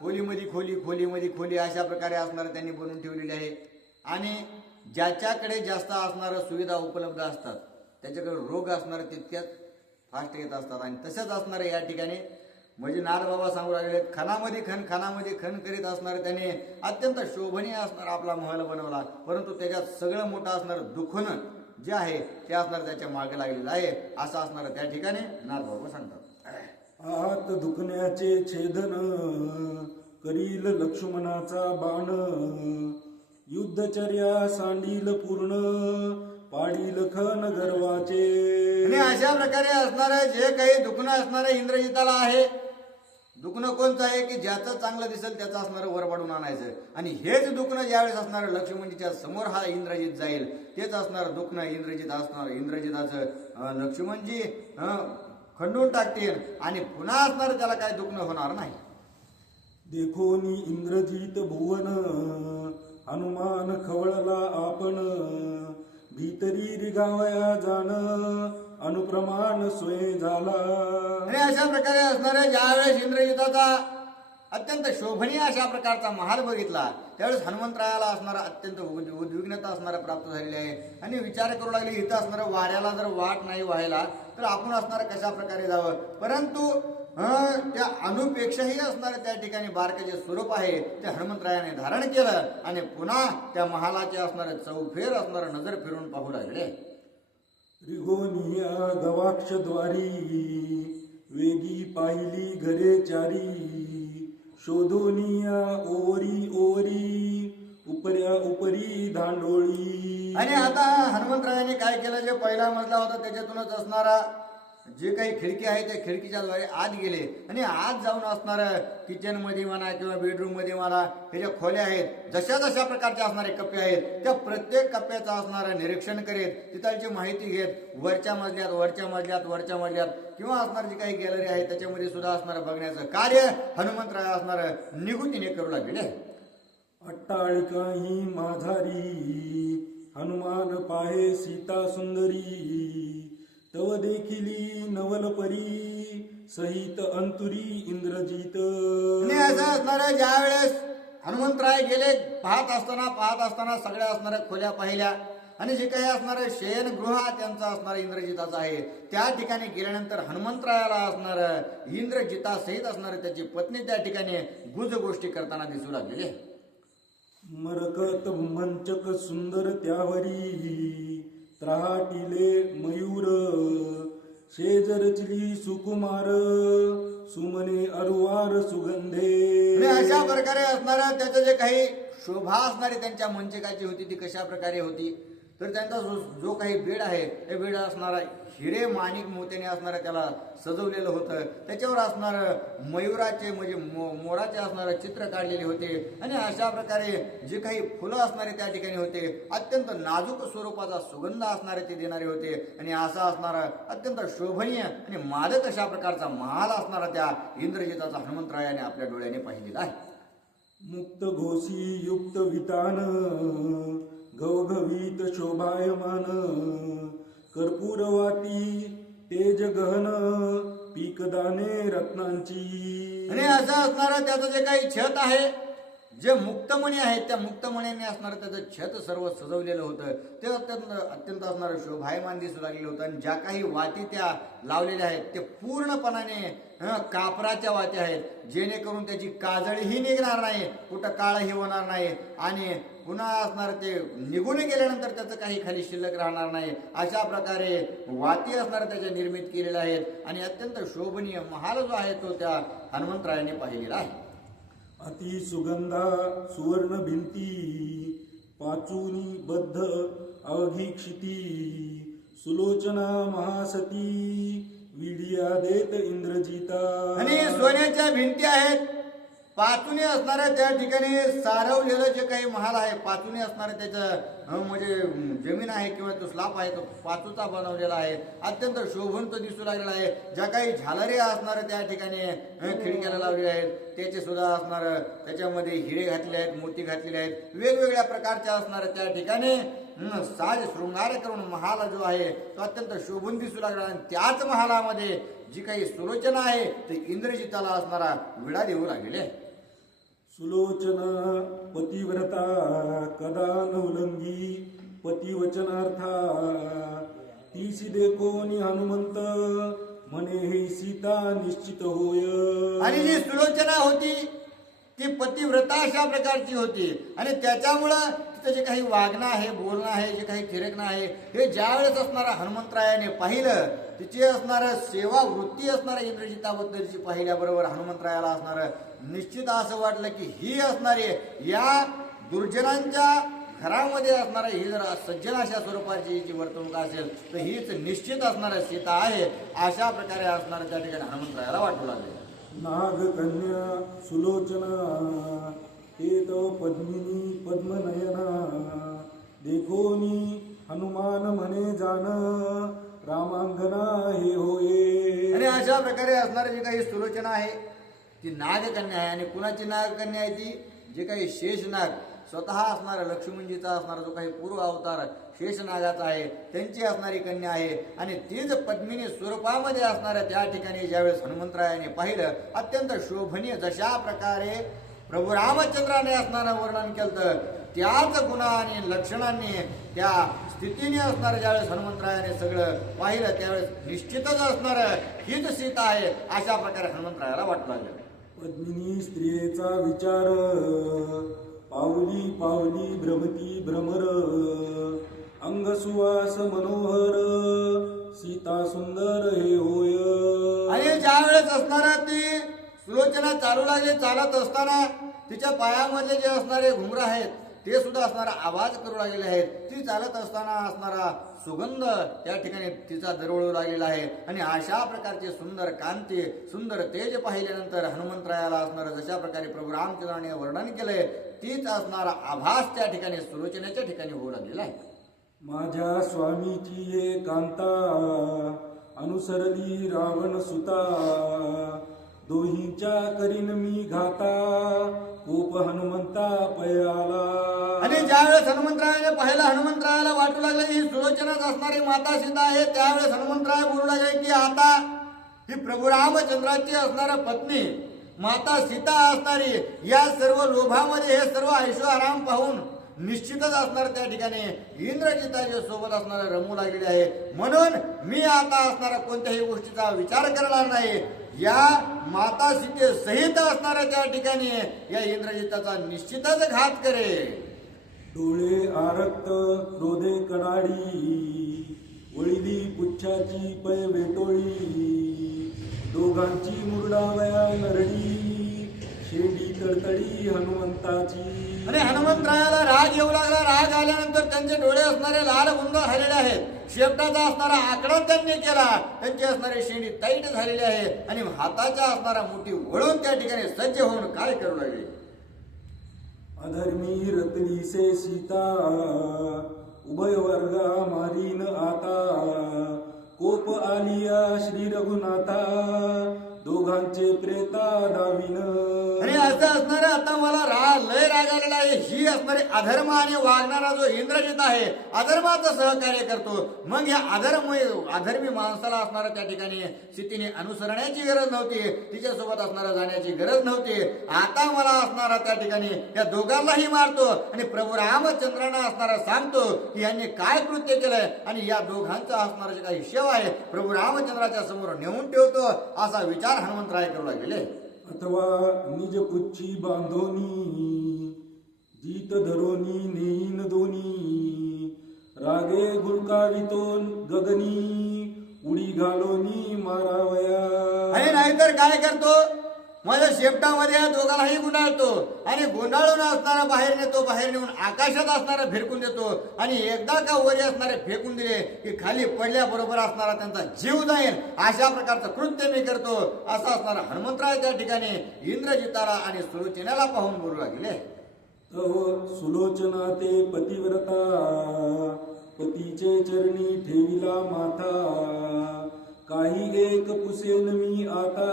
खोलीमध्ये खोली, खोलीमध्ये खोली अशा प्रकारे असणारं त्यांनी बनवून ठेवलेले आहे. आणि ज्याच्याकडे जास्त असणाऱ्या सुविधा उपलब्ध असतात त्याच्याकडे रोग असणारे तितक्याच फास्ट येत असतात. आणि तसंच असणारे या ठिकाणी म्हणजे नाथबाबा सांगू लागले, खणामध्ये खण करीत असणारे त्याने अत्यंत शोभनीय असणारा आपला महल बनवला, परंतु त्याच्यात सगळं मोठं असणारं दुखणं जे आहे ते असणार त्याच्या मागे लागलेलं आहे, असं असणारं त्या ठिकाणी नाथबाबा सांगतात. आत दुखण्याचे छेदन करील लक्ष्मणाचा बाण, युद्धचर्या सांडील पूर्ण पाडील खन गर्वाचे. आणि अशा प्रकारे असणारं जे काही दुखणं असणारं इंद्रजिताला आहे, दुखणं कोणतं आहे की ज्याचं चांगलं दिसेल त्याचं असणारं वरबाडून आणायचं. आणि हेच दुखणं ज्यावेळेस असणारं लक्ष्मणजीच्या समोर हा इंद्रजित जाईल, तेच असणारं दुखणं इंद्रजिताचं लक्ष्मणजी खंडून टाकतील आणि पुन्हा असणारं त्याला काय दुखणं होणार नाही. देखोनी इंद्रजित भुवन हनुमान खवळला आपण, भीतरी रिगावया जाण अनुप्रमाण सोय झाला. आणि अशा प्रकारे असणाऱ्या ज्यावेळेस इंद्रजिताचा अत्यंत शोभनीय अशा प्रकारचा महाल बघितला, त्यावेळेस हनुमंतरायाला असणारा अत्यंत उद्विग्नता असणारा प्राप्त झालेली आहे. आणि विचार करू लागले, इथं असणारं वाऱ्याला जर वाट नाही व्हायला तर आपण असणारं कशा प्रकारे जावं. परंतु त्या अणुपेक्षाही असणारं त्या ठिकाणी बारकं जे स्वरूप आहे ते हनुमंतरायाने धारण केलं आणि पुन्हा त्या महालाचे असणारे चौफेर असणारं नजर फिरून पाहू लागले. रिगोनिया गवाक्षद्वारी वेगी पाहिली घरे चारी, शोधोनिया ओरी ओरी उपऱ्या उपरी धांडोळी. आणि आता हनुमंतरायाने काय केलं, जे पहिला मजला होता त्याच्यातूनच असणारा जे काही खिडकी आहे त्या खिडकीच्या द्वारे आत गेले आणि आत जाऊन असणारं किचन मध्ये म्हणा किंवा बेडरूम मध्ये म्हणा, हे ज्या खोल्या आहेत, जशा जशा प्रकारचे असणारे कप्पे आहेत, त्या प्रत्येक कप्प्याचं असणारं निरीक्षण करीत तिथलची माहिती घेत वरच्या मजल्यात किंवा असणार जी काही गॅलरी आहे त्याच्यामध्ये सुद्धा असणारं बघण्याचं कार्य हनुमंतराय असणारं निगुतीने करू लागले. अट्टाळिकाही माझारी हनुमान पाहे सीता सुंदरी, तव देखिली नवलपरी सहित अंतुरी इंद्रजित. आणि असं असणारं ज्या वेळेस हनुमंतराय गेले, पाहत असताना सगळ्या असणाऱ्या खोल्या पाहिल्या आणि जे काही असणारं शयनगृह त्यांचं असणारं इंद्रजिताचं आहे, त्या ठिकाणी गेल्यानंतर हनुमंतरायाला असणारं इंद्रजितासहित असणारं त्याची पत्नी त्या ठिकाणी गुज गोष्टी करताना दिसू लागलेले. मरकत मंचक सुंदर त्यावरी, त्राटिले मयूर शेजरचली सुकुमार, सुमने अरुवार सुगंधे. आणि अशा प्रकारे असणारं त्याचं जे काही शोभा असणारी त्यांच्या मंचकाची होती ती कशा प्रकारे होती, तर त्यांचा जो काही बेड आहे ते बेड असणारा हिरे माणिक मोत्याने असणारं त्याला सजवलेलं होतं. त्याच्यावर असणारं मयुराचे म्हणजे मोराचे असणारं चित्र काढलेले होते. आणि अशा प्रकारे जे काही फुलं असणारे त्या ठिकाणी होते, अत्यंत नाजूक स्वरूपाचा सुगंध असणारे ते देणारे होते. आणि असा असणारा अत्यंत शोभनीय आणि मादक अशा प्रकारचा महाल असणारा त्या इंद्रजिताचा हनुमंतरायाने आपल्या डोळ्याने पाहिलेला आहे. मुक्त घोषी युक्त वितान घवघवीत शोभायमान, कर्पूरवाती तेज गहन पीकदाने रत्नांची. आणि असं असणारं त्याचं जे काही छत आहे, जे मुक्तमणी आहेत त्या मुक्तमणीने असणारं त्याचं छत सर्व सजवलेलं होतं, ते अत्यंत असणारं शोभायमान दिसू लागलेलं होतं. आणि ज्या काही वाती त्या लावलेल्या आहेत ते पूर्णपणाने कापराच्या वाती आहेत, जेणेकरून त्याची काजळीही निघणार नाही, कुठं काळही होणार नाही आणि पुन्हा असणार ते निघून गेल्यानंतर त्याचं काही खाली शिल्लक राहणार नाही, अशा प्रकारे वाती असणार त्याच्या निर्मित केलेल्या आहेत. आणि अत्यंत शोभनीय महाल जो आहे तो त्या हनुमंतरायाने पाहिलेला आहे. अति सुगंधा सुवर्ण भिंती, पाचूनी बद्ध अघीक्षिती, सुलोचना महासती विडिया देत इंद्रजिता. आणि सोन्याच्या भिंती आहेत, पाचुने असणाऱ्या त्या ठिकाणी सारवलेलं जे काही महाल आहे, पाचुने असणारं त्याचं म्हणजे जमीन आहे किंवा तो स्लाप आहे तो पाचूचा बनवलेला आहे, अत्यंत शोभून तो दिसू लागलेला आहे. ज्या काही झालरे असणारे त्या ठिकाणी खिडक्याला लावलेले आहेत त्याचे सुद्धा असणार त्याच्यामध्ये हिरे घातलेले आहेत, मोती घातलेले आहेत, वेगवेगळ्या प्रकारच्या असणाऱ्या त्या ठिकाणी साज शृंगार करून महाल जो आहे तो अत्यंत शोभून दिसू लागला. आणि त्याच महालामध्ये जी काही सुलोचना आहे ते इंद्रजिताला असणारा विडा देऊ लागलेले. सुलोचना पतिव्रता कदा न उल्लंघी पतिवचनार्था तीसी देखोनी हनुमंत म्हणे हे सीता निश्चित होय. आणि जी सुलोचना होती ती पतिव्रता अशा प्रकारची होती आणि त्याच्यामुळं तिचं जे काही वागणं आहे, बोलणं आहे, जे काही थिरकणं आहे, हे ज्या वेळेस असणारा हनुमंतरायाने पाहिलं, तिची असणारं सेवा वृत्ती असणाऱ्या इंद्रजिताबद्दलची पाहिल्याबरोबर हनुमंतरायाला असणारं निश्चित असं वाटलं की ही असणारी या दुर्जनांच्या घरामध्ये असणारा ही जर सज्जन अशा स्वरूपाची जी वर्तणूक असेल तर हीच निश्चित असणारं सीता आहे, अशा प्रकारे असणारं त्या ठिकाणी हनुमंतरायाला वाटू लागले. नागकन्या सुलोचना ते तव पद्मिनी पद्मनयना देखोनी हनुमान म्हणे जाण रामांगना हे होये. आणि अशा प्रकारे असणारी जी काही सुलोचना आहे ती नागकन्या आहे. आणि कुणाची नागकन्या आहे ती? जे काही शेषनाग स्वतः असणारा लक्ष्मणजीचा असणारा जो काही पूर्व अवतार शेषनागाचा आहे त्यांची असणारी कन्या आहे. आणि तीच पद्मिनी स्वरूपामध्ये असणाऱ्या त्या ठिकाणी ज्यावेळेस हनुमंतरायाने पाहिलं, अत्यंत शोभनीय जशा प्रकारे प्रभू रामचंद्राने असणारं वर्णन केलं त्याच गुणा आणि लक्षणांनी त्या स्थितीने असणारं ज्यावेळेस हनुमंतरायाने सगळं पाहिलं त्यावेळेस निश्चितच असणारं हीच सीता आहे, अशा प्रकारे हनुमंतरायाला वाटू लागलं. पद्मिनी स्त्रियेचा विचार पावली पावली भ्रमती भ्रमर अंग सुवास मनोहर सीता सुंदर हे होय. आणि ज्या वेळेस असणारा ती सुलोचना चालू लागली, चालत असताना तिच्या पायामधले जे असणारे घुंगरं आहेत ते सुद्धा असणारा आवाज करू लागलेले आहेत. ती चालत असताना असणारा सुगंध त्या ठिकाणी तिचा दरवळू लागलेला आहे. आणि अशा प्रकारचे सुंदर कांती, सुंदर तेज पाहिल्यानंतर हनुमंतरायाला असणारं जशा प्रकारे प्रभू रामचंद्राने वर्णन केलंय तीच असणारा आभास त्या ठिकाणी सुलोचनेच्या ठिकाणी होऊ लागलेला आहे. माझ्या स्वामीची ये कांता अनुसरली रावण सुता दोहींच्या करीन मी घाता कोप हनुमंता पयाला. आणि ज्यावेळेस हनुमंतरायाने पाहिलं, हनुमंतरायाला वाटू लागलं ही सुलोचनाच असणारी माता सीता आहे. त्यावेळेस हनुमंतराय बोलू लागले की आता ही प्रभू रामचंद्राची असणारा पत्नी माता सीता असणारी या सर्व लोभामध्ये हे सर्व ऐशो आराम पाहून निश्चितच असणार त्या ठिकाणी इंद्रजिताच्या सोबत असणारा रमू लागलेले आहे. म्हणून मी आता असणारा कोणत्याही गोष्टीचा विचार करणार नाही. या माता सीते सहित असणाऱ्या त्या ठिकाणी या इंद्रजिताचा निश्चितच घात करे. डोळे आरक्त क्रोधे कडाडी वळिली पुच्छाची पै वेटोळी दोघांची मुरडावया नरडी शेंडी तडतडी हनुमंताची. आणि हनुमंतरायाला राग येऊ लागला. राग आल्यानंतर त्यांचे डोळे असणारे लाल गुंद झालेले आहेत. शेपटाचा असणारा आकडा त्यांनी केला. त्यांची असणारी शेंडी ताईट झालेली आहे आणि हाताच्या असणारा मोठी वळून त्या ठिकाणी सज्ज होऊन काय करू लागले. अधर्मी रतली से सीता उभय वर्गा मारीन आता कोप आलिया श्री रघुनाथा दोघांचे प्रेता डावीन. आणि असं असणारे आता मला लय राग आलेला आहे. ही असणारे अधर्म आणि वागणारा जो इंद्रजित आहे अधर्माचं सहकार्य करतो. मग या अधर्मी माणसाला असणारा त्या ठिकाणी स्थितीने अनुसरण्याची गरज नव्हती, तिच्यासोबत असणारा जाण्याची गरज नव्हती. आता मला असणारा त्या ठिकाणी या दोघांनाही मारतो आणि प्रभू रामचंद्रांना असणारा सांगतो की यांनी काय कृत्य केलंय आणि या दोघांचा असणारा जे काही शेव आहे प्रभू रामचंद्राच्या समोर नेऊन ठेवतो, असा विचार हनुमंतराय करू लागले. अथवा निज पुच्छी बांधोनी जीत धरोनी नेईन दोनी रागे गुरकावितो गगनी उडी घालोनी मारावया. आणि नाहीतर काय करतो, माझ्या शेपटामध्ये या दोघांनाही गुंडाळतो आणि गुंडाळून असणारा बाहेर नेतो, बाहेर नेऊन आकाशात असणारा फिरकून देतो आणि एकदा का वरी असणारे फेकून दिले की खाली पडल्याबरोबर असणारा त्यांचा जीव जाईल, अशा प्रकारचं कृत्य मी करतो, असा असणारा हनुमंतराय त्या ठिकाणी इंद्रजिताला आणि सुलोचनेला पाहून बोलू लागले. तव सुलोचना ते पतिव्रता पतीचे चरणी ठेविला माथा काही एक पुसेन मी आता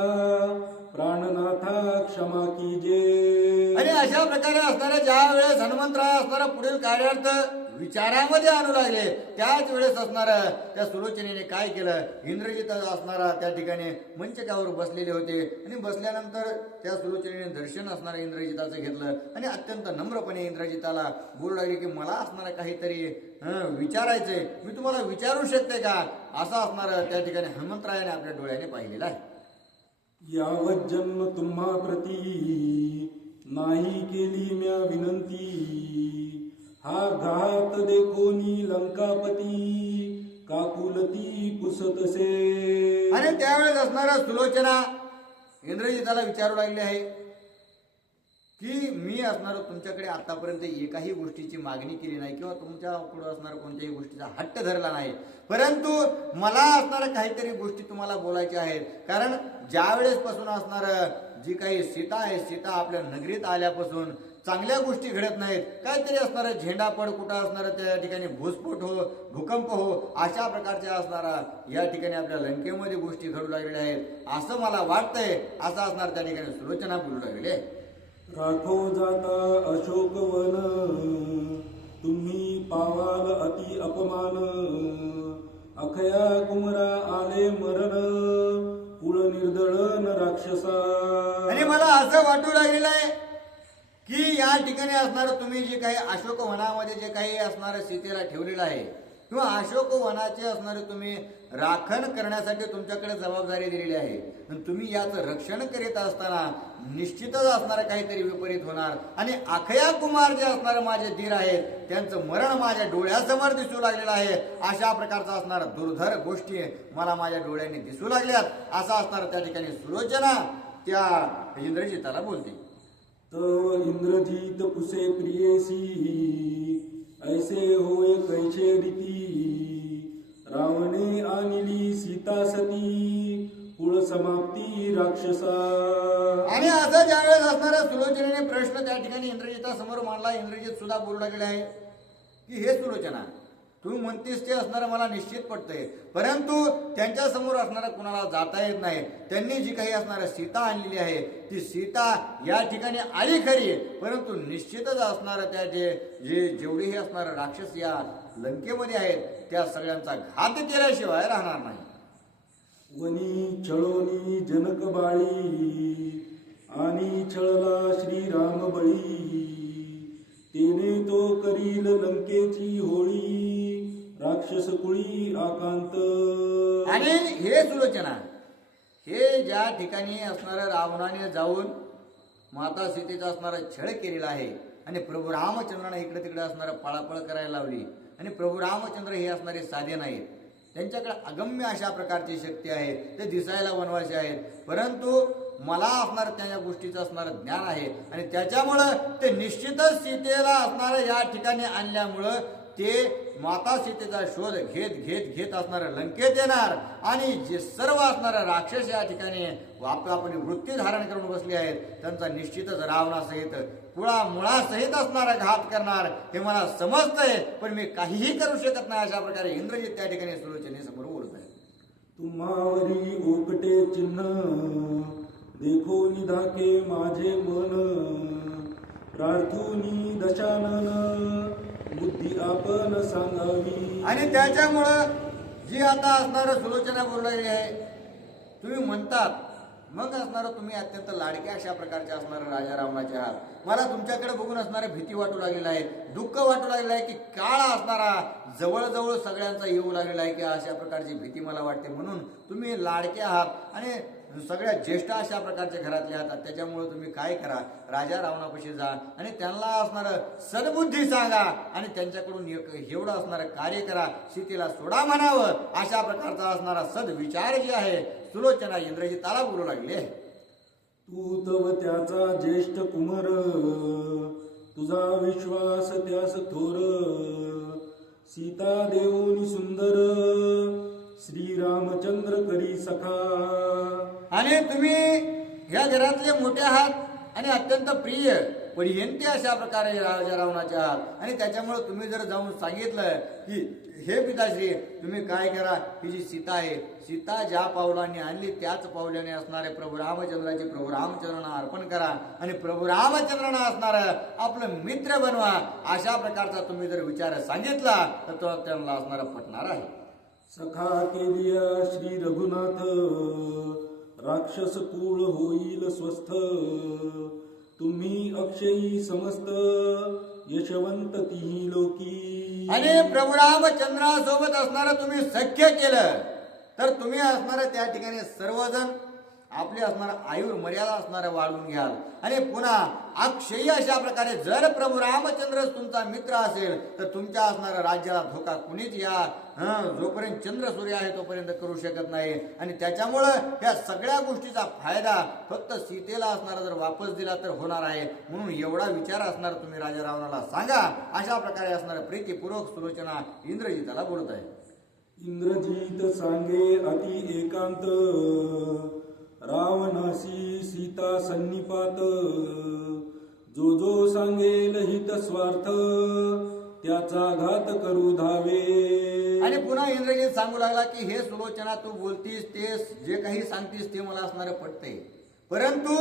प्राणनाथा क्षमा कीजे. आणि अशा प्रकारे असणाऱ्या ज्या वेळेस हनुमंतराय असणारा पुढील कार्यार्थ विचारामध्ये आणू लागले. त्याच वेळेस असणार त्या सुलोचनेने काय केलं, इंद्रजित असणारा त्या ठिकाणी मंचकावर बसलेले होते आणि बसल्यानंतर त्या सुलोचनेने दर्शन असणार इंद्रजिताचं घेतलं आणि अत्यंत नम्रपणे इंद्रजिताला बोलू लागले की मला असणार काहीतरी विचारायचंय, मी तुम्हाला विचारू शकते का, असं असणार त्या ठिकाणी हनुमंतरायाने आपल्या डोळ्याने पाहिलेलं आहे. यावत जन्म तुम्हा प्रती नाही केली म्या विनंती, हा घात देखोनी लंकापती काकुलती पुसतसे. आणि त्यावेळेस असणारा सुलोचना इंद्रजिताला विचारू लागले आहे की मी असणार तुमच्याकडे आतापर्यंत एकाही गोष्टीची मागणी केली नाही किंवा तुमच्या पुढे असणार कोणत्याही गोष्टीचा हट्ट धरला नाही, परंतु मला असणार काहीतरी गोष्टी तुम्हाला बोलायच्या आहेत. कारण ज्या वेळेस पासून असणार जी काही सीता आहे, सीता आपल्या नगरीत आल्यापासून चांगल्या गोष्टी घडत नाहीत, काहीतरी असणार झेंडापड कुठं असणार त्या ठिकाणी भूस्फोट हो, भूकंप हो, अशा प्रकारच्या असणारा या ठिकाणी आपल्या लंकेमध्ये गोष्टी घडू लागलेल्या आहेत असं मला वाटतंय, असं असणार त्या ठिकाणी सुलोचना बोलू लागले. राखो जाता अशोक वन, तुम्ही पावाल अति अपमान, अखया कुमरा आले मरण, कुळ निर्दळन राक्षसा. आणि मला असं वाटू लागलेलं आहे की या ठिकाणी असणार तुम्ही जे काही अशोक वनामध्ये जे काही असणार सीतेला ठेवलेलं आहे किंवा अशोक वनाचे असणारे तुम्ही राखण करण्यासाठी तुमच्याकडे जबाबदारी दिलेली आहे, तुम्ही याचं रक्षण करीत असताना निश्चितच असणार काहीतरी विपरीत होणार आणि अखया कुमार जे असणारे माझे धीर आहेत त्यांचं मरण माझ्या डोळ्यासमोर दिसू लागलेलं आहे. अशा प्रकारचा असणार दुर्धर गोष्टी मला माझ्या डोळ्यांनी दिसू लागल्यात, असं असणार त्या ठिकाणी सुलोचना त्या इंद्रजिताला बोलते. तव इंद्रजित पुसे प्रियेसी, ऐसे होय कैचे रीती, रावणे आणली सीता सती, कुळ समाप्ती राक्षसा. आणि असं ज्यावेळेस असणाऱ्या सुलोचनेने प्रश्न त्या ठिकाणी इंद्रजितासमोर मांडला, इंद्रजित सुद्धा बोलू लागले आहे की हे सुलोचना, तू म्हणतेस ते असणारं मला निश्चित पटतंय, परंतु त्यांच्या समोर असणारा कुणाला जाता येत नाही. त्यांनी जी काही असणारं सीता आणलेली आहे ती सीता या ठिकाणी आली खरी, परंतु निश्चितच असणार त्या जेवढेही असणार राक्षस या लंकेमध्ये आहेत त्या सगळ्यांचा घात केल्याशिवाय राहणार नाही. वनी छळोनी जनक बाळी, आणि छळला श्रीराम बळी, तेने तो करील लंकेची होळी, राक्षस कुळी आकांत. आणि हे सुलोचना, हे ज्या ठिकाणी असणाऱ्या रावणाने जाऊन माता सीतेचा असणारा छळ केलेला आहे आणि प्रभू रामचंद्राने इकडे तिकडे असणारा पळापळ करायला लावली आणि प्रभू रामचंद्र हे असणारे साधे नाहीत, त्यांच्याकडे अगम्य अशा प्रकारची शक्ती आहे, ते दिसायला वनवासी आहेत, परंतु मला असणार त्या गोष्टीचं असणार ज्ञान आहे आणि त्याच्यामुळं ते निश्चितच सीतेला असणार या ठिकाणी आणल्यामुळं ते माता सीतेचा शोध घेत घेत घेत असणार लंकेत येणार आणि जे सर्व असणार राक्षस या ठिकाणी आपली वृत्ती धारण करून बसले आहेत त्यांचा निश्चितच रावणासहित मुळासहित असणारा घात करणार हे मला समजतंय, पण मी काहीही करू शकत नाही. अशा प्रकारे इंद्रजित त्या ठिकाणी सुलोचनेसमोर बोलत आहे. तुम्हावरी ओकटे चिन्ह, देखो निधाके माझे मन, प्रार्थुनी दशानन, बुद्धी आपण सांगावी. आणि त्याच्यामुळं जी आता असणार सुलोचना बोललेली आहे, तुम्ही म्हणतात मग असणार तुम्ही अत्यंत लाडके अशा प्रकारचे असणार राजा रावणाचे आहात, मला तुमच्याकडे बघून असणारे भीती वाटू लागलेला आहे, दुःख वाटू लागलेलं आहे की काळ असणारा जवळजवळ सगळ्यांचा येऊ लागलेला आहे की अशा प्रकारची भीती मला वाटते, म्हणून तुम्ही लाडके आहात आणि सगळ्यात ज्येष्ठ अशा प्रकारच्या घरातले आहात, त्याच्यामुळे तुम्ही काय करा, राजा रावणापाशी जा आणि त्यांना असणारं सद्बुद्धी सांगा आणि त्यांच्याकडून एवढं असणारं कार्य करा, सीतेला सोडा म्हणावं, अशा प्रकारचा असणारा सद्विचार जे आहे सुलोचना इंद्रजिताला बोलू लागले. तू तव त्याचा ज्येष्ठ कुमर, तुझा विश्वास त्यास थोर, सीता देऊनी सुंदर, श्रीरामचंद्र करी सखा. आणि तुम्ही ह्या घरातले मोठे आहात आणि अत्यंत प्रिय परियंती अशा प्रकारे राजा रावणाचे आहात आणि त्याच्यामुळे तुम्ही जर जाऊन सांगितलं की हे पिताश्री तुम्ही काय करा, ही जी सीता आहे, सीता ज्या पावलांनी आणली त्याच पावलाने असणारे प्रभू रामचंद्राचे प्रभू रामचंद्रांना अर्पण करा आणि प्रभू रामचंद्रांना असणारं आपलं मित्र बनवा. अशा प्रकारचा तुम्ही जर विचार सांगितला तर तो त्यांना असणारा पटणार आहे. सखा केलिया श्री रघुनाथ, राक्षस कुळ होईल स्वस्थ. तुम्ही अक्षयी समस्त, यशवंत ती लोकी. आणि प्रभू रामचंद्रासोबत असणारं तुम्ही सख्य केलं तर तुम्ही असणारं त्या ठिकाणी सर्वजण आपले असणारं आयुर मर्यादा असणारं वाढवून घ्याल. आणि पुन्हा अक्षयी अशा प्रकारे जर प्रभू रामचंद्र तुमचा मित्र असेल तर तुमच्या असणाऱ्या राज्याला धोका कुणीच या जोपर्यंत चंद्र सूर्य आहे तोपर्यंत करू शकत नाही. आणि त्याच्यामुळं या सगळ्या गोष्टीचा फायदा फक्त सीतेला असणारा जर वापस दिला तर होणार आहे. म्हणून एवढा विचार असणार तुम्ही राजा रावणाला सांगा. अशा प्रकारे असणारं प्रीतीपूर्वक सुलोचना इंद्रजिताला बोलत आहे. इंद्रजित सांगे अति एकांत, रावणासी सीता सन्निपात. जो जो सांगेल हित स्वार्थ, त्याचा घात करू धावे. आणि पुन्हा इंद्रजित सांगू लागला की हे सुलोचना तू बोलतीस ते जे काही सांगतीस ते मला असणारं पटते, परंतु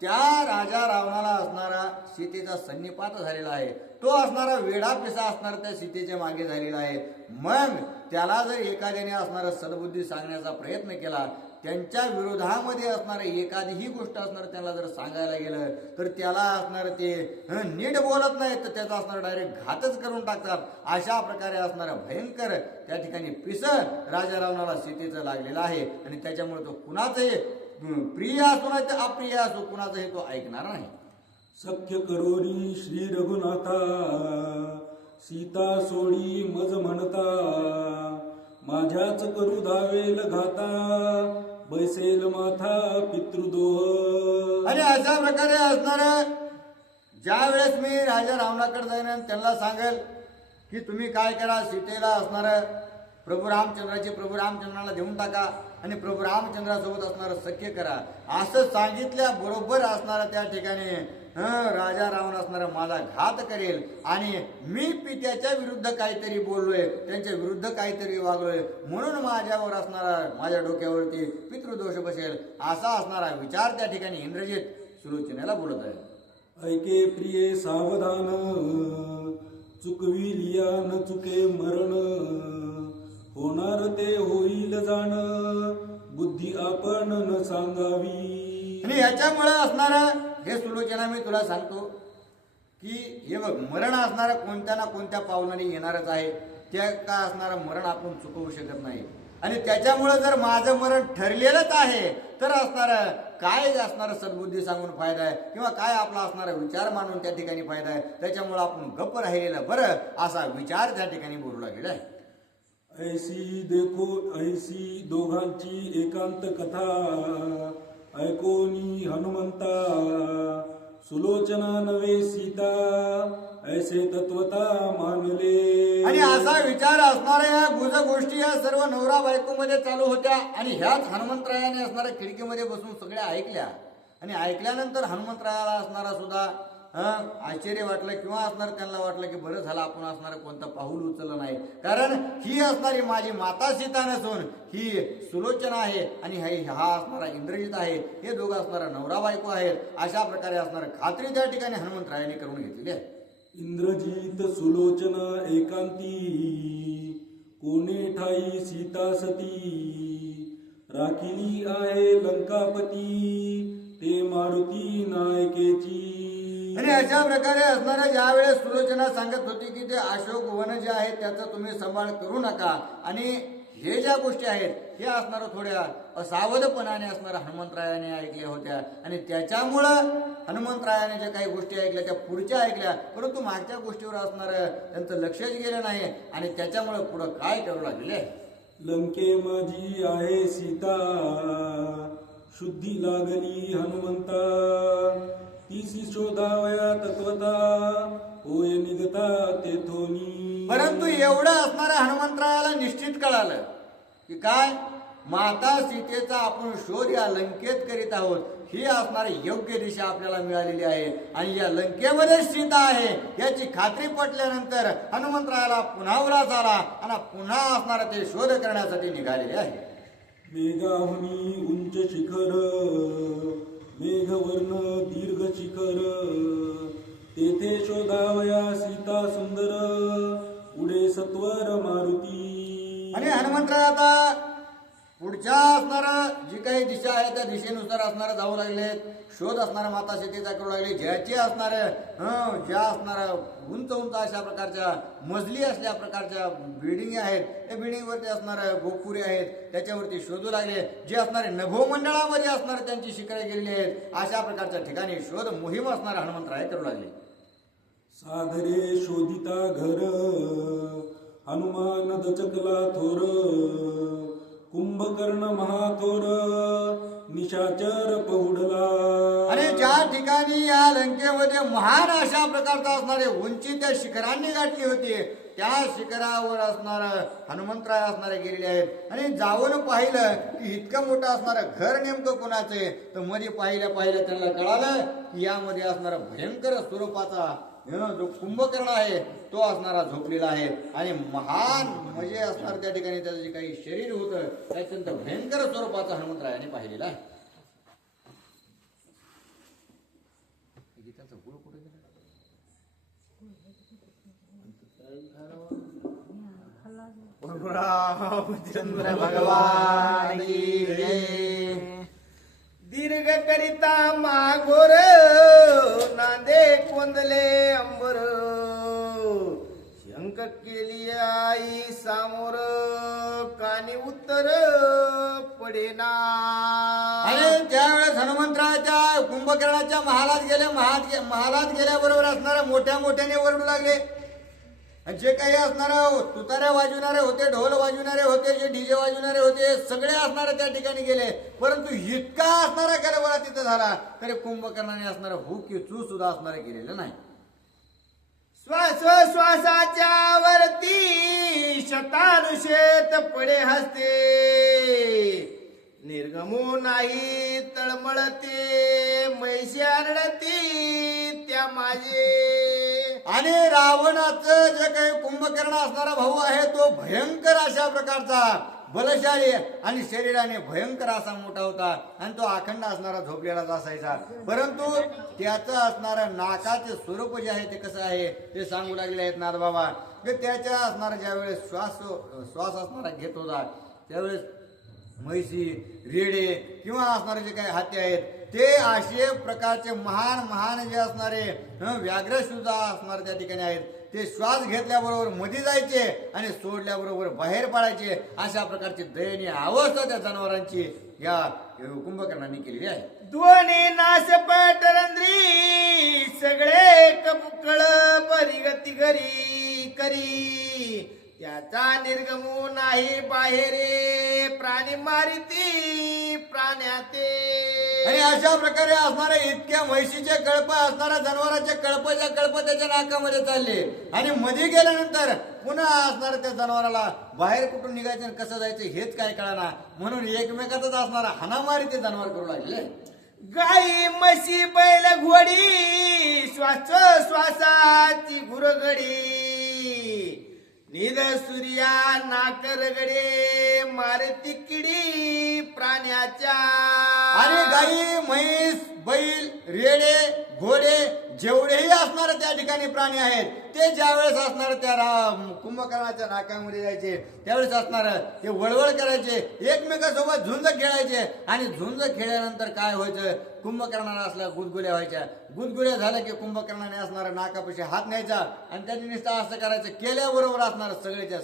त्या राजा रावणाला असणारा सीतेचा सन्निपात झालेला आहे. तो असणारा वेडा पिसा असणारा त्या सीतेच्या मागे झालेला आहे. मग त्याला जर एखाद्याने असणारा सद्बुद्धी सांगण्याचा प्रयत्न केला, त्यांच्या विरोधामध्ये असणारे एखादीही गोष्ट असणार त्याला जर सांगायला गेलं तर त्याला असणार ते नीट बोलत नाही तर त्याचा असणार डायरेक्ट घातच करून टाकतात. अशा प्रकारे असणारा भयंकर त्या ठिकाणी पिस राजा रावणाला सीतेचं लागलेलं आहे. आणि त्याच्यामुळे तो कुणाचंही प्रिय असो नाही तर अप्रिय असो कुणाचंही तो ऐकणार नाही. सख्य करोरी श्री रघुनाथा, सीता सोडी मज म्हणता. माझ्याच करू धावेल घाता, बैसेल माथा पितृदोह. आणि अशा प्रकारे असणार ज्या वेळेस मी राजा रावणाकडे जाईन आणि त्यांना सांगेल की तुम्ही काय करा, सीतेला असणार प्रभू रामचंद्राला देऊन टाका आणि प्रभू रामचंद्रासोबत असणारं सख्य करा, असं सांगितल्या बरोबर असणारा त्या ठिकाणी राजा रावण असणारा माझा घात करेल. आणि मी पित्याच्या विरुद्ध काहीतरी बोललोय, त्यांच्या विरुद्ध काहीतरी वागलोय, म्हणून माझ्यावर असणारा माझ्या डोक्यावरती पितृदोष बसेल. असा असणारा विचार त्या ठिकाणी इंद्रजित सुलोचनेला बोलत आहे. ऐके प्रिये सावधान, चुकवी लिया न चुके मरण. होणार ते होईल जाण, बुद्धी आपण न सांगावी. आणि याच्यामुळे असणारा हे सुलोचना मी तुला सांगतो की हे बघ, मरण असणारा कोणत्या ना कोणत्या पावलाने येणारच आहे. त्या का असणारा मरण आपण चुकवू शकत नाही. आणि त्याच्यामुळे जर माझं मरण ठरलेलंच आहे तर असणारं काय असणारं सद्बुद्धी सांगून फायदा आहे किंवा काय आपला असणारा विचार मानून त्या ठिकाणी फायदा आहे. त्याच्यामुळे आपण गप्प राहिलेलं बरं, असा विचार त्या ठिकाणी बोलू लागलेला आहे. ऐसी देखो ऐसी दोघांची एकांत कथा, ऐकोनी हनुमंता. सुलोचना नवे सीता, ऐसे तत्वता मानले. आणि असा विचार असणाऱ्या या गुज गोष्टी या सर्व नवरा बायको मध्ये चालू होत्या. आणि ह्याच हनुमंतरायाने असणाऱ्या खिडकीमध्ये बसून सगळ्या ऐकल्या. आणि ऐकल्यानंतर हनुमंतरायाला असणारा सुद्धा आश्चर्य वाटलं किंवा असणार त्यांना वाटलं की बरं झालं आपण असणारं कोणतं पाऊल उचललं नाही, कारण ही असणारी माझी माता सीता नसून ही सुलोचना आहे आणि हा असणारा इंद्रजित आहे. हे दोघं असणारा नवरा बायको आहेत. अशा प्रकारे असणारं खात्री त्या ठिकाणी हनुमंतरायाने करून घेतलेली आहे. इंद्रजित सुलोचना एकांती, कोणे ठाई सीता सती. राखिली आहे लंकापती, ते मारुती नायकेची. आणि अशा प्रकारे असणाऱ्या ज्या वेळेस सुलोचना सांगत होती की ते अशोक वन जे आहे त्याचा तुम्ही सांभाळ करू नका आणि हे ज्या गोष्टी आहेत हे असणार थोड्या असावधपणाने असणाऱ्या हनुमंतरायाने ऐकल्या होत्या. आणि त्याच्यामुळं हनुमंतरायाने ज्या काही गोष्टी ऐकल्या त्या पुढच्या ऐकल्या, परंतु मागच्या गोष्टीवर असणार त्यांचं लक्षच गेलं नाही. आणि त्याच्यामुळं पुढं काय करू लागले. लंके माझी आहे सीता, शुद्धी लागली हनुमंता. तीसी शोधावया तत्वता, होय निघता तेथोनी. परंतु एवढं असणाऱ्या हनुमंतरायाला निश्चित कळालं की काय माता सीतेचा आपण शोध या लंकेत करीत आहोत. ही असणारी योग्य दिशा आपल्याला मिळालेली आहे आणि या लंकेमध्ये सीता आहे याची खात्री पटल्यानंतर हनुमंतरायाला पुन्हा उल्हास आला आणि पुन्हा असणारा ते शोध करण्यासाठी निघालेले आहे. मेघाहुनी उंच शिखर मेघवर्ण दीर्घ शिखर तेथे शोधावया सीता सुंदर उडे सत्वर मारुती. आणि हनुमंतराय आता पुढच्या असणार जी काही दिशा आहे त्या दिशेनुसार असणार जाऊ लागले, शोध असणारा माता शेतीचा करू लागले, ज्याची असणार ज्या असणाऱ्या उंच उंच अशा प्रकारच्या मजली असल्या प्रकारच्या बिल्डिंग आहेत, त्या बिल्डिंगवरती असणाऱ्या गोपुरी आहेत त्याच्यावरती शोधू लागले, जे असणारे नभोमंडळामध्ये असणारे त्यांची शिखरे गेलेली आहेत, अशा प्रकारच्या ठिकाणी शोध मोहीम असणारे हनुमंतराय करू लागले. साधरे शोधिता घर हनुमान दचकला थोर कुंभकर्ण महाथोर निशाचर पहुडला. आणि ज्या ठिकाणी या लंकेमध्ये महान अशा प्रकारचा असणारे उंची त्या शिखरांनी गाठली होती, त्या शिखरावर असणार हनुमंतराय असणारे गेलेले आहेत आणि जाऊन पाहिलं की इतकं मोठं असणारं घर नेमकं कोणाचे, तर मध्ये पाहिलं त्यांना कळालं की यामध्ये असणारा भयंकर स्वरूपाचा जो कुंभकर्ण आहे तो असणारा झोपलेला आहे आणि महान म्हणजे असणार त्या ठिकाणी त्याचं जे काही शरीर होतं ते अत्यंत भयंकर स्वरूपाचा हनुमंतरायाने पाहिलेला आहे. चंद्र भगवान की जय. दीर्घ करिता मागोर नांदे कोंदले अंबर शंक केली आई सामोर कानी उत्तर पडेना. आणि त्यावेळेस हनुमंतरायाच्या कुंभकर्णाच्या महालात गेल्याबरोबर असणाऱ्या मोठ्याने ओरडू लागले. जे काही असणार तुताऱ्या वाजविणारे होते, ढोल वाजविणारे होते, जे डीजे वाजविणारे होते, सगळे असणारे त्या ठिकाणी गेले. परंतु इतका असणारा गलबला तिथं झाला तरी कुंभकर्णाने असणारा हू की चू सुद्धा असणारे गेलेलं नाही. श्वासाच्या वरती शतानुशेत पडे हसते निर्गमो नाही तळमळते मैशी आरडती त्या माझे. आणि रावणाचं जे काही कुंभकर्ण असणारा भाऊ आहे तो भयंकर अशा प्रकारचा बलशाली आणि शरीराने भयंकर असा मोठा होता आणि तो अखंड असणारा झोपलेलाच असायचा. परंतु त्याचं असणारं नाकाचे स्वरूप जे आहे ते कसं आहे ते सांगू लागले आहेत नाथबाबा. त्याच्या असणारा ज्यावेळेस श्वास असणारा घेत होता त्यावेळेस म्हैसी, रेडे किंवा असणारे जे काही हत्ती आहेत ते असे प्रकारचे महान जे असणारे व्याघ्र सुद्धा असणारे त्या ठिकाणी आहेत, ते श्वास घेतल्याबरोबर मध्ये जायचे आणि सोडल्याबरोबर बाहेर पडायचे. अशा प्रकारची दयनीय अवस्था त्या जनावरांची या कुंभकर्णांनी केलेली आहे. दोन्ही नाश पटरंद्री सगळे कळ परिगती घरी करी त्याचा निर्गमो नाही बाहेरे प्राणी मारिती प्राण्याते. आणि अशा प्रकारे असणारे इतक्या म्हैशीचे कळप असणाऱ्या जनावरांचे कळप त्याच्या नाकामध्ये चालले आणि मध्ये गेल्यानंतर पुन्हा असणाऱ्या त्या जनावराला बाहेर कुठून निघायचं आणि कसं जायचं हेच काय कळना, म्हणून एकमेकातच असणारा हाणामारी ते जनावर करू लागले. गाई म्हशी बैल घोडी श्वासाची घुरगडी निध सूर्या नाकरगडे मारती किडी प्राण्याच्या. आणि गाई, म्हैस, बैल, रेडे, घोडे जेवढेही असणारे त्या ठिकाणी प्राणी आहेत ते ज्यावेळेस असणार त्या कुंभकर्णाच्या नाकामध्ये जायचे त्यावेळेस असणार ते वळवळ करायचे, एकमेकांसोबत झुंज खेळायचे आणि झुंज खेळल्यानंतर काय व्हायचं, कुंभकर्णाला असल्या गुदगुल्या व्हायच्या. गुदगुल्या झाल्या की कुंभकर्णाने असणारा नाकापाशी हात न्यायचा आणि त्यांनी नुसतं असं करायचं, केल्याबरोबर असणार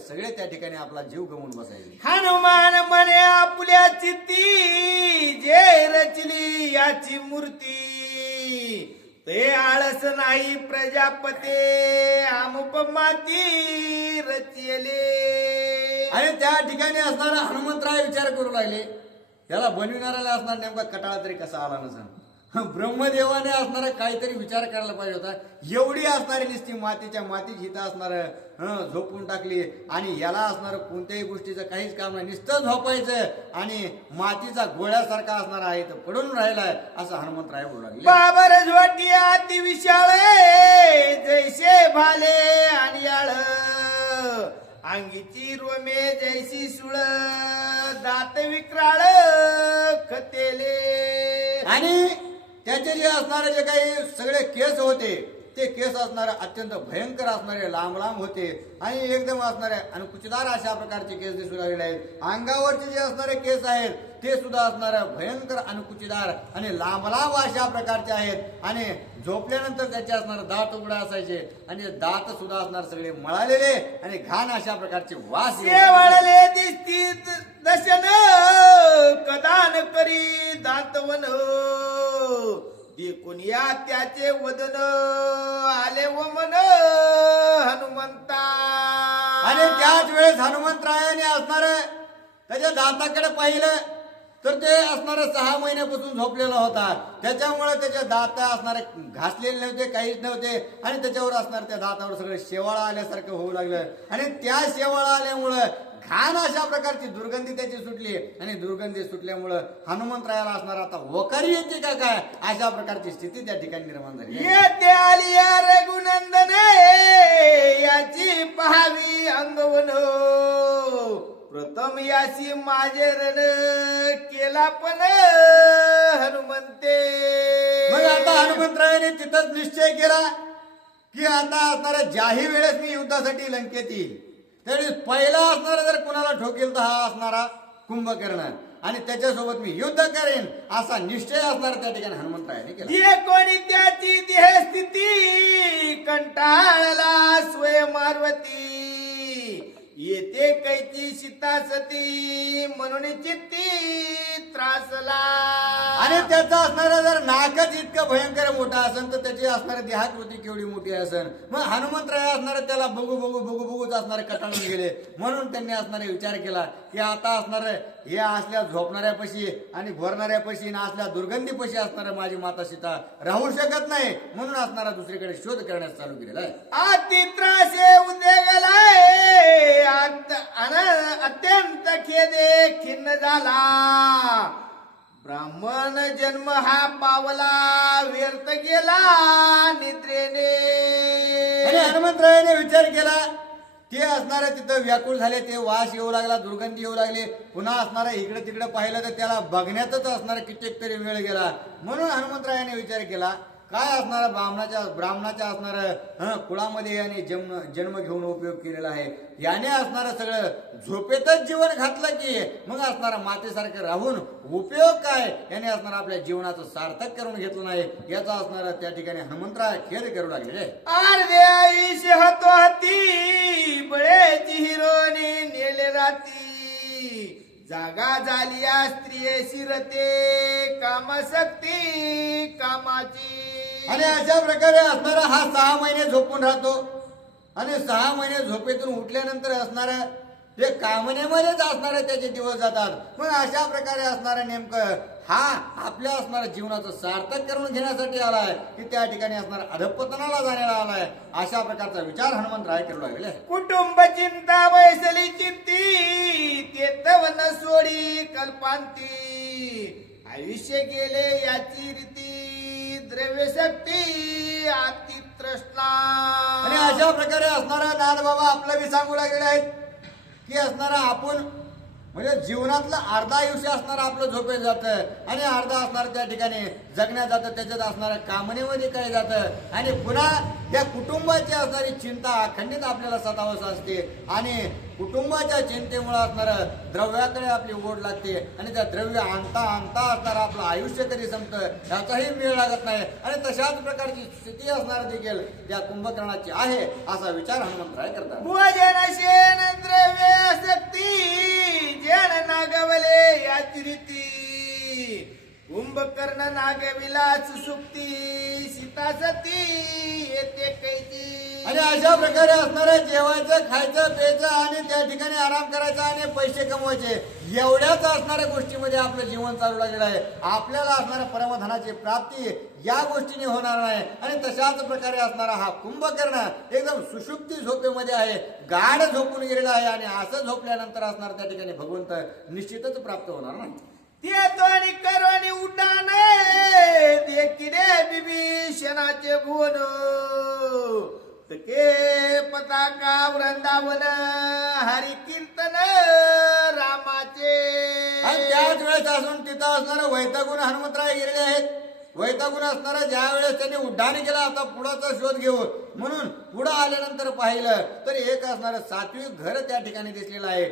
सगळे त्या ठिकाणी आपला जीव गमवून बसायचे. हनुमान म्हणे आपल्या चित्ती जे रचली याची मूर्ती ते आळस नाही प्रजापते आमुप माती रचले. आणि त्या ठिकाणी असणारा हनुमंतराय विचार करू लागले, त्याला बनविणाऱ्याला असणार नेमका कटाळा तरी कसा आला नसेल. ब्रह्मदेवाने असणारा काहीतरी विचार करायला पाहिजे होता. एवढी असणारी नुसती मातीच्या मातीची हिता असणार झोपून टाकली आणि याला असणार कोणत्याही गोष्टीचं काहीच काम नाही, नुसतं झोपायचं आणि मातीचा गोळ्यासारखा असणार आहे तर पडून राहिलाय असं हनुमंतराय बोलू लागले. बाबर झोटी अति विशाळ जैसे भाले आणि आळ अंगीची रोमे जैसी सुळ दात विक्राळ खतेले. आणि त्याचे जे असणारे जे काही सगळे केस होते ते केस असणारे अत्यंत भयंकर असणारे लांब लांब होते आणि एकदम असणारे आणि कुचदार अशा प्रकारचे केस दिसू लागलेले आहेत. अंगावरचे जे असणारे केस आहेत ते सुद्धा असणारे भयंकर आणि कुचीदार आणि लांब लांब अशा प्रकारचे आहेत. आणि झोपल्यानंतर त्याचे असणारे दात उघडे असायचे आणि दात सुद्धा असणार सगळे मळालेले आणि घाण अशा प्रकारचे वास येऊ लागले. शेवाळले दिसती दशन कदान करी दातवन देखून या त्याचे वदन आले व मन हनुमंता. आणि त्याच वेळेस हनुमंतरायाने असणार त्याच्या दाताकडे पाहिलं तर ते असणार 6 महिन्यापासून झोपलेला होता. त्याच्यामुळे त्याचे दात असणारे घासलेले नव्हते, काहीच नव्हते आणि त्याच्यावर असणार त्या दातावर सगळं शेवाळा आल्यासारखं होऊ लागलं. आणि त्या शेवाळा आल्यामुळं घाण अशा प्रकारची दुर्गंधी त्याची सुटली आणि दुर्गंधी सुटल्यामुळं हनुमंतरायाला असणार आता वकारी येते का काय अशा प्रकारची स्थिती त्या ठिकाणी निर्माण झाली. येते आलिया रघुनंदने याची पहावी अंगवन प्रथम याची माझे रण केला पण हनुमंते. मग आता हनुमंतरायाने तिथंच निश्चय केला की आता असणाऱ्या ज्याही वेळेस मी युद्धासाठी लंकेत येईल त्यावेळी पहिला असणारा जर कुणाला ठोकेल तर हा असणारा कुंभकर्ण आणि त्याच्यासोबत मी युद्ध करेन असा निश्चय असणार त्या ठिकाणी हनुमंतरायाने केला. जे कोणी त्याची देह स्थिती कंटाळला स्वयं मार्वती येते कैची सीता सती म्हणून चित्ती त्रासला. आणि त्याचा असणारा जर नाकच इतकं भयंकर मोठा असेल तर त्याची असणारी देहाकृती केवढी मोठी असेल. मग हनुमंतराय असणारे त्याला बघू बघू बघू बघूच असणारे कटाळून गेले. म्हणून त्यांनी असणारे विचार केला की आता असणारे हे असल्या झोपणाऱ्यापाशी आणि घोरणाऱ्यापाशी आणि असल्या दुर्गंधीपाशी असणाऱ्या माझी माता सीता राहू शकत नाही म्हणून असणारा दुसरीकडे शोध करण्यास चालू केलेला आहे. अति त्रासे उद्योगालाय अत्यंत खेदे खिन्न झाला ब्राह्मण जन्म हा पावला व्यर्थ गेला निद्रेने. आणि हनुमंतरायाने विचार केला ते असणारे तिथं व्याकुळ झाले, ते वास येऊ लागला, दुर्गंधी येऊ लागली. पुन्हा असणारा इकडे तिकडे पाहिलं तर त्याला बघण्यातच असणारा कित्येक तरी वेळ गेला. म्हणून हनुमंतरायाने विचार केला काय असणारा ब्राह्मणाच्या असणारं कुळामध्ये याने जन्म घेऊन उपयोग केलेला आहे. याने असणारं सगळं झोपेतच जीवन घातलं की मग असणारा मातेसारखं राहून उपयोग काय, याने असणार आपल्या जीवनाचं सार्थक करून घेतलं नाही याचा असणारा त्या ठिकाणी हनुमंतराय खेद करू लागले. अर्धे आयुष्य होतो हाती बळेची हिरोनी नेले राती जागा झाली या स्त्रिये शिरते कामशक्ती कामाची. आणि अशा प्रकारे असणारा हा 6 महिने झोपून राहतो आणि 6 महिने झोपेतून उठल्यानंतर असणारा ते कामनेमध्येच असणारे त्याचे दिवस जातात. मग अशा प्रकारे असणारा नेमकं हा आपल्या असणाऱ्या जीवनाचं सार्थक करून घेण्यासाठी आलाय की त्या ठिकाणी असणारा अधपतनाला जाण्याला आलाय अशा प्रकारचा विचार हनुमंतराय करू लागले. कुटुंब चिंता वैसली चिंती ते तवन सोडी कल्पांती आयुष्य गेले याची रीती द्रव्य शक्ती अति तृष्णा. आणि अशा प्रकारे असणारा नाथ बाबा आपलं बी सांगू लागलेले आहेत की असणारा आपण म्हणजे जीवनातलं अर्धा आयुष्य असणार आपलं झोपेत जातं आणि अर्धा असणार त्या ठिकाणी जगण्यात जातं. त्याच्यात असणाऱ्या कामनेमध्ये काय जातं आणि पुन्हा त्या कुटुंबाची असणारी चिंता अखंडित आपल्याला सतावस असते आणि कुटुंबाच्या चिंतेमुळे असणारं द्रव्याकडे आपली ओढ लागते आणि त्या द्रव्य आणता असणारं आपलं आयुष्य कधी संपतं याचाही मेळ लागत नाही. आणि तशाच प्रकारची स्थिती असणार देखील या कुंभकर्णाची आहे असा विचार हनुमंतराय करतात. भोजन शेन द्रव्य शक्ती जन नागवले याची रीती कुंभकर्ण नागविला सुसुप्ती सीता सती येते कैची. आणि अशा प्रकारे असणारं जेवायचं, खायचं, प्यायचं आणि त्या ठिकाणी आराम करायचा आणि पैसे कमवायचे, एवढ्याच असणाऱ्या गोष्टीमध्ये आपलं जीवन चालू लागलेलं आहे. आपल्याला असणाऱ्या परमधनाची प्राप्ती या गोष्टीने होणार नाही. आणि तशाच प्रकारे असणारा हा कुंभकर्ण एकदम सुषुप्ती झोपेमध्ये आहे, गाढ झोपून गेलेला आहे. आणि असं झोपल्यानंतर असणार त्या ठिकाणी भगवंत निश्चितच प्राप्त होणार नाही. ते तोनी करोनी उठाने ते किडे विभीषणाचे भुवन तके पताका वृंदावन हरी कीर्तन रामाचे. आणि त्याच वेळेस असून तिथं असणारे वैतागुण हनुमंतराय गेलेले आहेत. वैतागुण असणारा ज्या वेळेस त्यांनी उड्डाण केला, आता पुढाचा शोध घेऊ म्हणून पुढं आल्यानंतर पाहिलं तर एक असणारं सात्विक घर त्या ठिकाणी दिसलेलं आहे.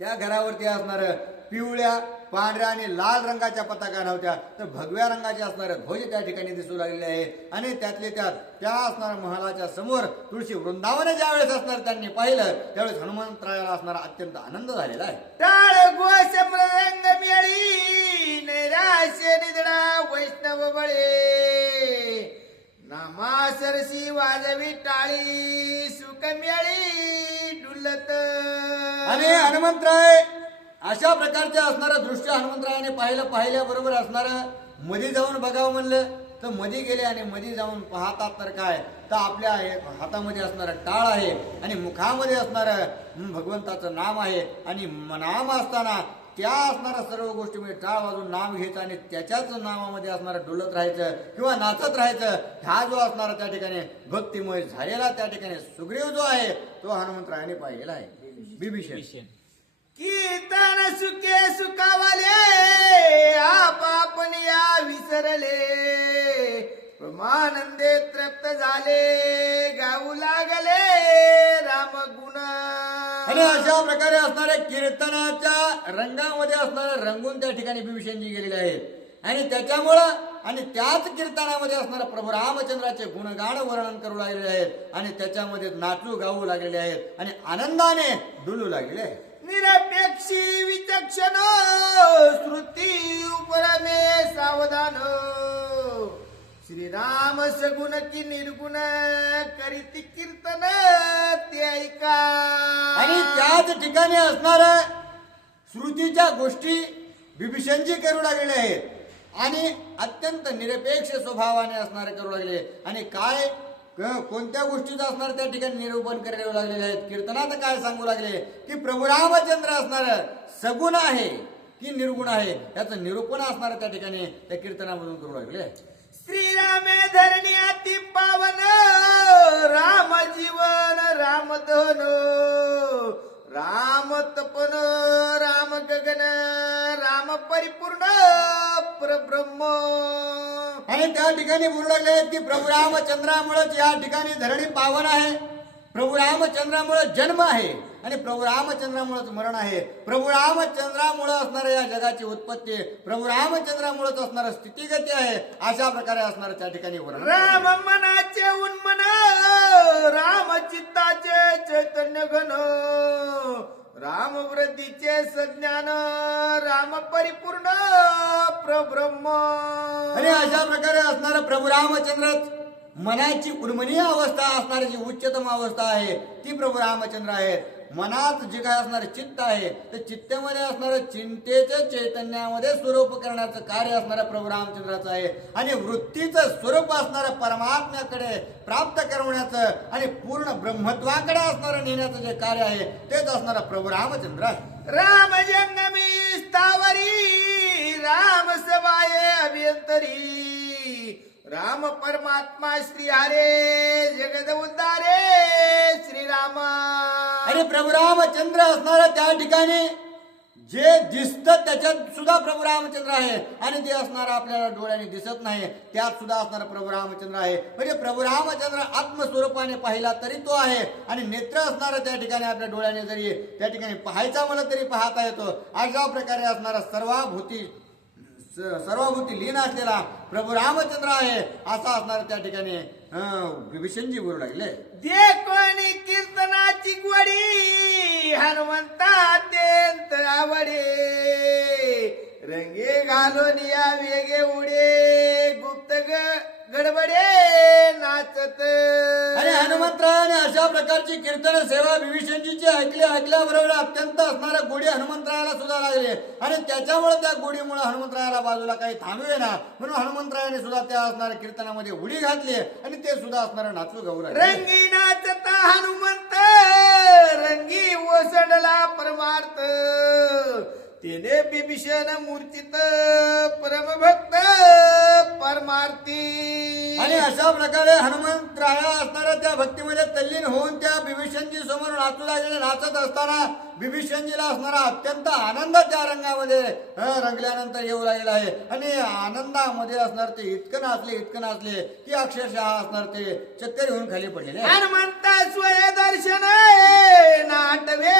त्या घरावरती असणार पिवळ्या, पांढऱ्या आणि लाल रंगाच्या पताका नव्हत्या, तर भगव्या रंगाचे असणारे ध्वज त्या ठिकाणी दिसू लागलेले आहे. आणि त्यातले त्यात त्या असणाऱ्या महालाच्या समोर तुळशी वृंदावन ज्या वेळेस असणार त्यांनी पाहिलं, त्यावेळेस हनुमंतरायाला असणारा अत्यंत आनंद झालेला आहे. टाळ घोष मृदंग मेळी नैराश्य निधडा वैष्णव बळे नामा सरसी वाजवी टाळी सुख मेळी डुलत. आणि हनुमंतराय अशा प्रकारचे असणारं दृश्य हनुमंतरायाने पाहिल्याबरोबर असणारं मध्ये जाऊन बघावं म्हणलं तर मध्ये गेले. आणि मध्ये जाऊन पाहतात तर काय, तर आपल्या हातामध्ये असणारं टाळ आहे आणि मुखामध्ये असणारं भगवंताचं नाम आहे. आणि नाम असताना त्या असणाऱ्या सर्व गोष्टी म्हणजे टाळ वाजून नाम घ्यायचं आणि त्याच्याच नामामध्ये असणारं डुलत राहायचं किंवा नाचत राहायचं. हा जो असणारा त्या ठिकाणी भक्तिमय झालेला त्या ठिकाणी सुग्रीव जो आहे तो हनुमंतरायाने पाहिलेला आहे. विभीषण कीर्तन सुखे सुखावाले आप आपण या विसरले प्रमानंदे तृप्त झाले गाऊ लागले राम गुण. आणि अशा प्रकारे असणाऱ्या कीर्तनाच्या रंगामध्ये असणारे रंगून त्या ठिकाणी विभीषणजी गेलेले आहेत. आणि त्याच्यामुळं आणि त्याच कीर्तनामध्ये असणारे प्रभू रामचंद्राचे गुणगान वर्णन करू लागलेले आहेत आणि त्याच्यामध्ये नाचू गाऊ लागलेले आहेत आणि आनंदाने डुलू लागलेले आहेत. निरपेक्षी विचक्षण श्रुती उपरमे सावधान श्रीराम सगुण की निर्गुण करीती कीर्तन ते ऐका. आणि त्याच ठिकाणी असणार श्रुतीच्या गोष्टी विभीषणजी करू लागलेले आहेत आणि अत्यंत निरपेक्ष स्वभावाने असणारे करू लागले. आणि काय कोणत्या गोष्टीचं असणार त्या ठिकाणी निरूपण करायला लागलेले आहेत. कीर्तनात काय सांगू लागले की प्रभू रामचंद्र असणार सगुण आहे की निर्गुण आहे याचं निरूपण असणार त्या ठिकाणी त्या कीर्तनामधून करू लागले. श्रीरामे धरणी अति पावन राम जीवन राम धन राम तपन राम गगन राम परिपूर्ण परब्रह्म. आणि त्या ठिकाणी बोलू लागले आहेत की प्रभू रामचंद्रामुळेच या ठिकाणी धरणी पावन आहे, प्रभू रामचंद्रामुळे जन्म आहे आणि प्रभू रामचंद्रामुळेच मरण आहे. प्रभू रामचंद्रामुळे असणाऱ्या या जगाची उत्पत्ती, प्रभू रामचंद्रामुळेच असणारं स्थितीगती आहे. अशा प्रकारे असणार त्या ठिकाणी वर्णन. राम मनाचे उन्मन राम चित्ताचे चैतन्य घन राम वृद्धीचे सज्ञान राम परिपूर्ण प्रब्रह्म. आणि अशा प्रकारे असणारं प्रभू रामचंद्रच मनाची उन्मनीय अवस्था असणारी जी उच्चतम अवस्था आहे ती प्रभू रामचंद्र आहेत. मनात जे काय असणारं चित्त आहे ते चित्तामध्ये असणारं चिंतेचं चैतन्यामध्ये स्वरूप करण्याचं कार्य असणारं प्रभू रामचंद्राचं आहे. आणि वृत्तीचं स्वरूप असणारं परमात्म्याकडे प्राप्त करवण्याचं आणि पूर्ण ब्रह्मत्वाकडे असणारं नेण्याचं जे कार्य आहे तेच असणारं प्रभू रामचंद्र आहे. राम जंगमी स्थावरी राम सवाये अभियंतरी राम परमात्मा श्री हरे जगद उद्धारे श्रीराम. आणि प्रभू रामचंद्र असणारं त्या ठिकाणी जे दिसतं त्याच्यात सुद्धा प्रभू रामचंद्र आहे आणि ते असणार आपल्याला डोळ्याने दिसत नाही त्यात सुद्धा असणारा प्रभू रामचंद्र आहे. म्हणजे प्रभू रामचंद्र आत्मस्वरूपाने पाहिला तरी तो आहे आणि नेत्र असणारा त्या ठिकाणी आपल्या डोळ्याने जरी त्या ठिकाणी पाहायचा म्हणलं तरी पाहता येतो. अशा प्रकारे असणारा सर्वभूती लीन असलेला प्रभू रामचंद्र आहे असा असणार त्या ठिकाणी विभीषणजी बोलू लागले. दे कोणी कीर्तनाची गोडी हनुमंता अत्यंत आवडे रंगे घालून या वेगे उडे गुप्त गडबडे नाचत. आणि हनुमंतरायाने अशा प्रकारची कीर्तन सेवा विभीषणजीची ऐकल्याबरोबर अत्यंत असणाऱ्या गोडी हनुमंतरायाला सुद्धा लागले आणि त्याच्यामुळे त्या गोडीमुळे हनुमंतरायाला बाजूला काही थांबवे ना म्हणून हनुमंतरायाने सुद्धा त्या असणाऱ्या कीर्तनामध्ये उडी घातली आणि ते सुद्धा असणारं नाचू गाऊ लागले. रंगी नाचता हनुमंत रंगी ओसडला परमार्थ तेने बिभीषण मूर्तीत परमभक्त परमार्थी. आणि अशा प्रकारे हनुमंतराया असणाऱ्या त्या भक्तीमध्ये तल्लीन होऊन त्या बिभीषणजी समोर नाचू लागले. नाचत असताना बिभीषणजीला असणारा अत्यंत आनंद त्या रंगामध्ये रंगल्यानंतर येऊ लागलेला आहे आणि आनंदामध्ये असणार ते इतकं नाचले की अक्षरशः असणार ते चक्कर येऊन खाली पडलेले आहे. हनुमंत स्वय दर्शन नाटवे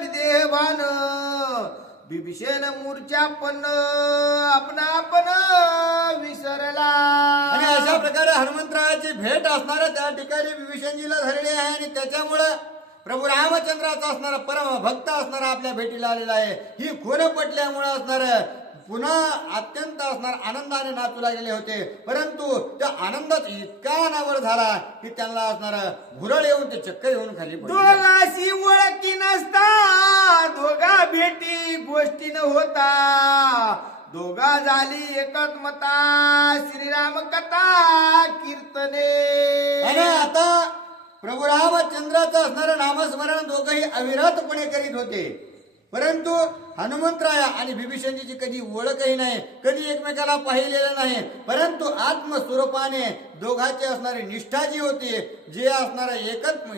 विदेहभान बिभीषण मूर्छा पण आपण विसरला. आणि अशा प्रकारे हनुमंतरायाची भेट असणाऱ्या त्या ठिकाणी विभीषणजीला झालेली आहे आणि त्याच्यामुळं प्रभू रामचंद्राचा असणारा परम भक्त असणारा आपल्या भेटीला आलेला आहे. ही खून पटल्यामुळे असणार पुन्हा अत्यंत असणार आनंदाने नाचू लागलेले होते परंतु त्या आनंदात इतका अनावर झाला की त्यांना असणार भुरळ येऊन ते चक्कर येऊन खाली पडले. दोघाशी ओळखी नसता दोघा भेटी गोष्टी न होता दोघा झाली एकात्मता श्रीराम कथा कीर्तने. आणि आता प्रभू रामचंद्राचं असणारं नामस्मरण दोघंही अविरतपणे करीत होते परंतु हनुमंतराया आणि बिभीषणजीची कधी ओळखही नाही कधी एकमेकाला पाहिलेलं नाही परंतु आत्मस्वरूपाने दोघांची असणारी निष्ठा जी होती जे असणारा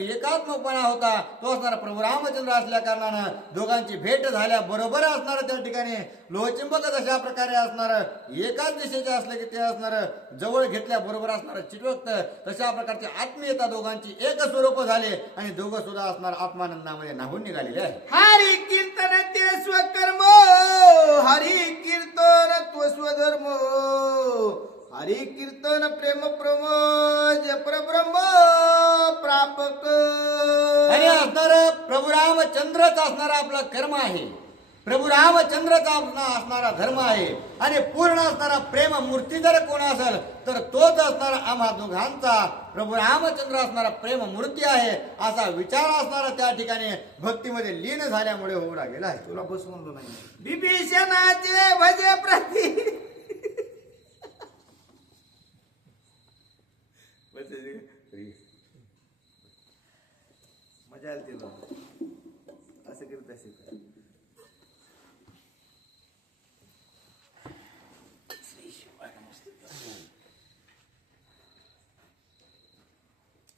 एकात्मपणा होता तो असणारा प्रभू रामचंद्र असल्या कारणानं दोघांची भेट झाल्या बरोबर असणार त्या ठिकाणी लोहचुंबक अशा प्रकारे असणार एकाच दिशेचे असले की ते असणार जवळ घेतल्या बरोबर असणार चिटवक्त तशा प्रकारची आत्मीयता दोघांची एक स्वरूप झाले आणि दोघं सुद्धा असणार आत्मानंदामध्ये नाहून निघालेले आहे. हरी कीर्तन ते स्वकर्म हरी कीर्तन तो स्वधर्म हरी कीर्तन प्रेम प्रमोज परब्रह्म प्रापक. आणि असणार प्रभू रामचंद्रच असणारा आपलं कर्म आहे प्रभू रामचंद्रचा असणारा धर्म आहे आणि पूर्ण असणारा प्रेम मूर्ती जर कोण असेल तर तोच असणारा आम्हा दोघांचा प्रभू रामचंद्र असणारा प्रेम मूर्ती आहे असा विचार असणारा त्या ठिकाणी भक्तीमध्ये लीन झाल्यामुळे होऊ लागलेला आहे. तुला बस म्हणलो नाही विभीषणाचे भजे प्रती मजा आली तिला असं करत असेल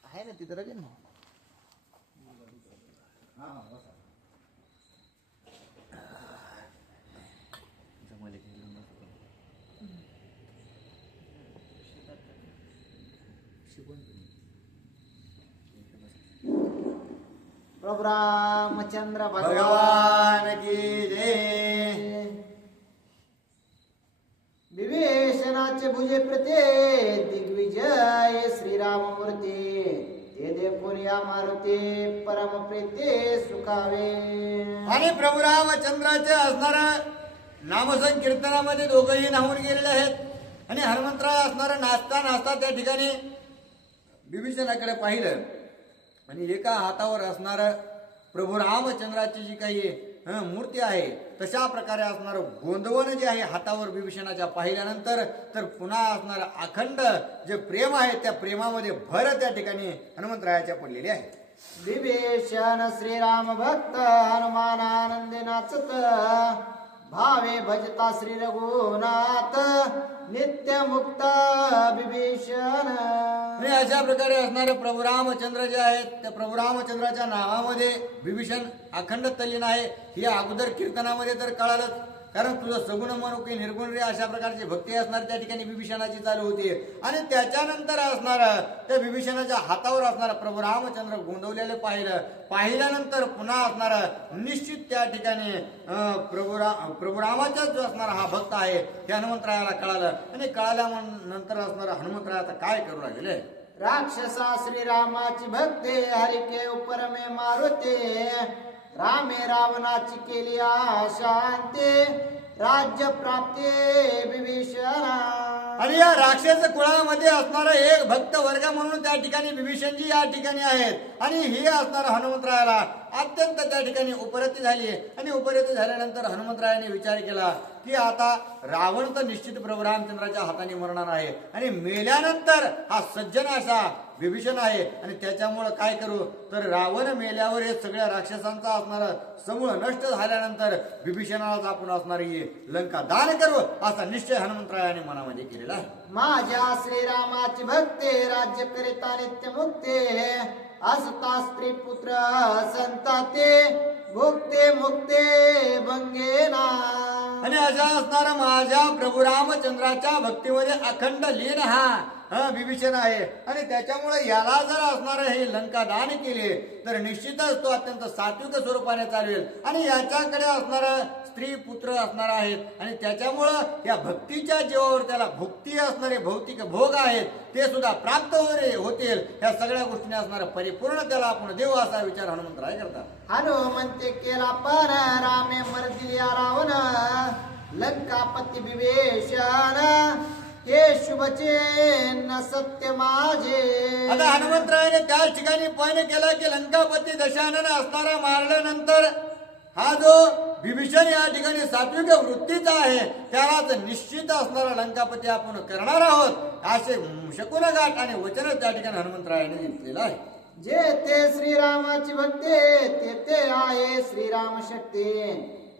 आहे ना तिथं रगे ना प्रभु रामचंद्र भगवान की जय. विभीषणाचे भुजे प्रते दिग्विजय श्रीराममूर्ती ते देखून या मारुती परम प्रीते सुखावे. आणि प्रभू रामचंद्राचे असणारा नामसंकीर्तनामध्ये दोघंही नाहून गेलेले आहेत आणि हनुमंतराय असणारा नाचता त्या ठिकाणी बिभीषणाकडे पाहिलं आणि एका हातावर असणार प्रभू रामचंद्राची जी काही मूर्ती आहे तशा प्रकारे असणार गोंदवण जे आहे हातावर बिभीषणाच्या पाहिल्यानंतर तर पुन्हा असणार अखंड जे प्रेम आहे त्या प्रेमामध्ये भर त्या ठिकाणी हनुमंतरायाच्या पडलेली आहे. विभीषण श्रीराम भक्त हनुमान आनंदे नाचत भावे भजता श्री रघुनाथ नित्य मुक्त विभीषण. आणि अशा प्रकारे असणारे प्रभू रामचंद्र जे आहेत त्या प्रभू रामचंद्राच्या नावामध्ये विभीषण अखंड तल्लीन आहे हे अगोदर कीर्तनामध्ये तर कळालंच कारण तुझं सगुण मनुकी निर्गुण रे अशा प्रकारची भक्ती असणार त्या ठिकाणी विभीषणाची चालू होती आणि त्याच्यानंतर असणार त्या विभीषणाच्या हातावर असणारा प्रभू रामचंद्र गोंदवलेले पाहिल्यानंतर पुन्हा असणार निश्चित त्या ठिकाणी प्रभू रामाचा जो असणारा हा भक्त आहे हे हनुमंतरायाला कळालं आणि कळाल्यानंतर असणार हनुमंतरायाचा काय करू लागले. राक्षसा श्रीरामाची भक्ते हरिके उपरमे मारुते रामे रावणाची केली शांती राज्य प्राप्ती विभीषणा. आणि या राक्षस कुळामध्ये असणारा एक भक्त वर्ग म्हणून त्या ठिकाणी विभीषणजी या ठिकाणी आहेत आणि हे असणारा हनुमंतरायाला अत्यंत त्या ठिकाणी उपरती झाली आणि उपरती झाल्यानंतर हनुमंतरायाने विचार केला की आता रावण तर निश्चित प्रभू रामचंद्राच्या हाताने मरणार आहे आणि मेल्यानंतर हा सज्जन असा विभीषण आहे आणि त्याच्यामुळं काय करू तर रावण मेल्यावर हे सगळ्या राक्षसांचा असणारा समूळ नष्ट झाल्यानंतर विभीषणालाच आपण असणारी लंका दान करू असा निश्चय हनुमंतरायाने मनामध्ये केलेला आहे. माझ्या श्रीरामाची भक्ते राज्य करिता नित्य मुक्ते असता स्त्री पुत्र संताते भुक्ते मुक्ते भंगेना. आणि अशा असणारा माझ्या प्रभू रामचंद्राच्या भक्तीमध्ये अखंड लीन हा विभीषण आहे आणि त्याच्यामुळे याला जर असणारं हे लंका दान केले तर निश्चितच तो अत्यंत सात्विक स्वरूपाने चालवेल आणि याच्याकडे असणारं स्त्री पुत्र असणार आहेत आणि त्याच्यामुळं या भक्तीच्या जीवावर त्याला भुक्ती असणारे भौतिक भोग आहेत ते सुद्धा प्राप्त होतील. या सगळ्या गोष्टीने असणारं परिपूर्ण त्याला आपण देऊ असा विचार हनुमंतराय करतात. हनुमंते केला पण रामे मर्दिया रावण लंकापती विभीषण हे शुभचे न सत्य माझे. आता हनुमंतरायाने त्याच ठिकाणी पण केला की लंकापती दशानन असणारा मारल्यानंतर हा जो विभीषण या ठिकाणी सात्विक वृत्तीचा आहे त्यालाच निश्चित असणारा लंकापती आपण करणार आहोत असे शकुन गाठ आणि वचन त्या ठिकाणी हनुमंतरायाने घेतलेलं आहे. जे ते श्रीरामाची भक्ते ते ते आहे श्रीराम शक्ती.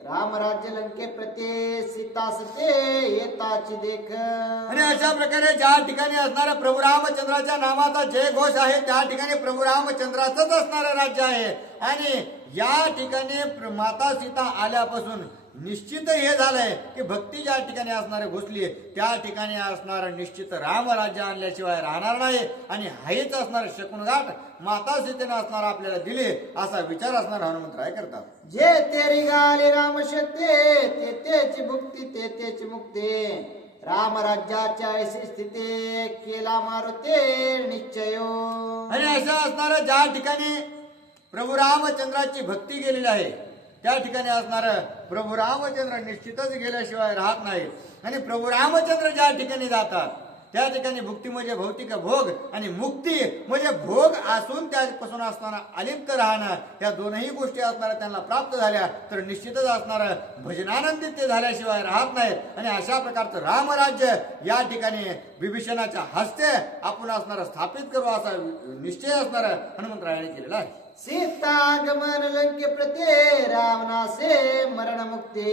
राम राज्य लंके प्रते सीता सते येताची देख. आणि अशा प्रकारे ज्या ठिकाणी असणारा प्रभू रामचंद्राच्या नामाचा जय घोष आहे त्या ठिकाणी प्रभू रामचंद्राचंच असणारं राज्य आहे आणि या ठिकाणी माता सीता आल्यापासून निश्चित हे झालंय की भक्ती ज्या ठिकाणी असणारे घुसली त्या ठिकाणी असणार निश्चित रामराज्य आणल्याशिवाय राहणार नाही आणि हाच असणार शकुनगाठ माता सीतेने असणार आपल्याला दिले असा विचार असणार हनुमंतराय करतात. जे ते रिगाले राम शक्ती ते तेची भुक्ती ते तेची मुक्ती. राम राज्याच्या ऐशी स्थिती केला मारुते निश्चयो. आणि अशा असणार ज्या ठिकाणी प्रभू रामचंद्राची भक्ती केलेली आहे त्या ठिकाणी असणार प्रभू रामचंद्र निश्चितच गेल्याशिवाय राहत नाही आणि प्रभू रामचंद्र ज्या ठिकाणी जातात त्या ठिकाणी भुक्ती म्हणजे भौतिक भोग आणि मुक्ती म्हणजे भोग असून त्यापासून असताना अलिप्त राहणं या दोनही गोष्टी असणाऱ्या त्यांना प्राप्त झाल्या तर निश्चितच असणार भजनानंदित ते झाल्याशिवाय राहत नाहीत आणि अशा प्रकारचं रामराज्य या ठिकाणी विभीषणाच्या हस्ते आपण असणार स्थापित करू असा निश्चय असणार हनुमंतरायाने केलेला आहे. सीतागमन लंके प्रते रावणासे मरण मुक्ती.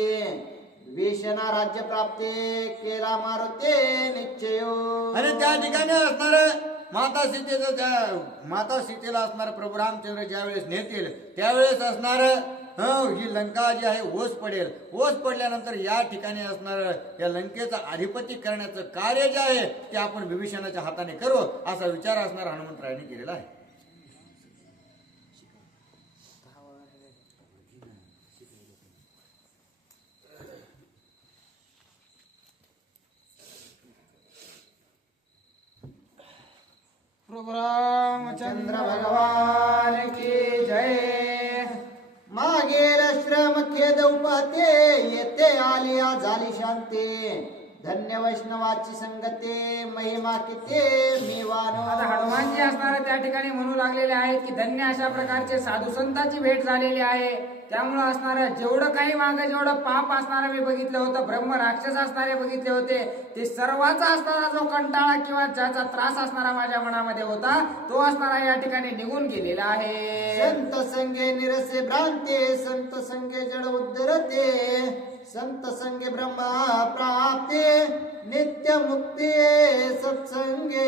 विभीषणा राज्य प्राप्ती केला मारुते निश्चयो. आणि त्या ठिकाणी असणार माता सीतेला असणार प्रभू रामचंद्र ज्यावेळेस नेतील त्यावेळेस असणार ही लंका जी आहे ओस पडेल. ओस पडल्यानंतर या ठिकाणी असणार या लंकेचं अधिपती करण्याचं कार्य जे आहे ते आपण विभीषणाच्या हाताने करू असा विचार असणार हनुमंतरायाने केलेला आहे. प्रभु रामचंद्र भगवान की जय. मागेल श्रम खेद उपाते येते आलिया झाली शांती. धन्य वैष्णवाची संगते महिमा किते मी वानो. आता हनुमानजी असणारे त्या ठिकाणी म्हणू लागलेले आहेत की धन्य अशा प्रकारचे साधू संतांची भेट झालेली आहे. त्यामुळे असणारं जेवढं काही मागे जेवढं पाप असणारं मी बघितलं होतं ब्रह्म राक्षस असणारे बघितले होते ते सर्वांचा असणारा जो कंटाळा किंवा ज्याचा त्रास असणारा माझ्या मनामध्ये होता तो असणारा या ठिकाणी निघून गेलेला आहे. संत संगे निरसे भ्रांते संत संगे जड उद्धरते. संत संगे ब्रह्मा प्राप्ते नित्य मुक्ती सत्संगे.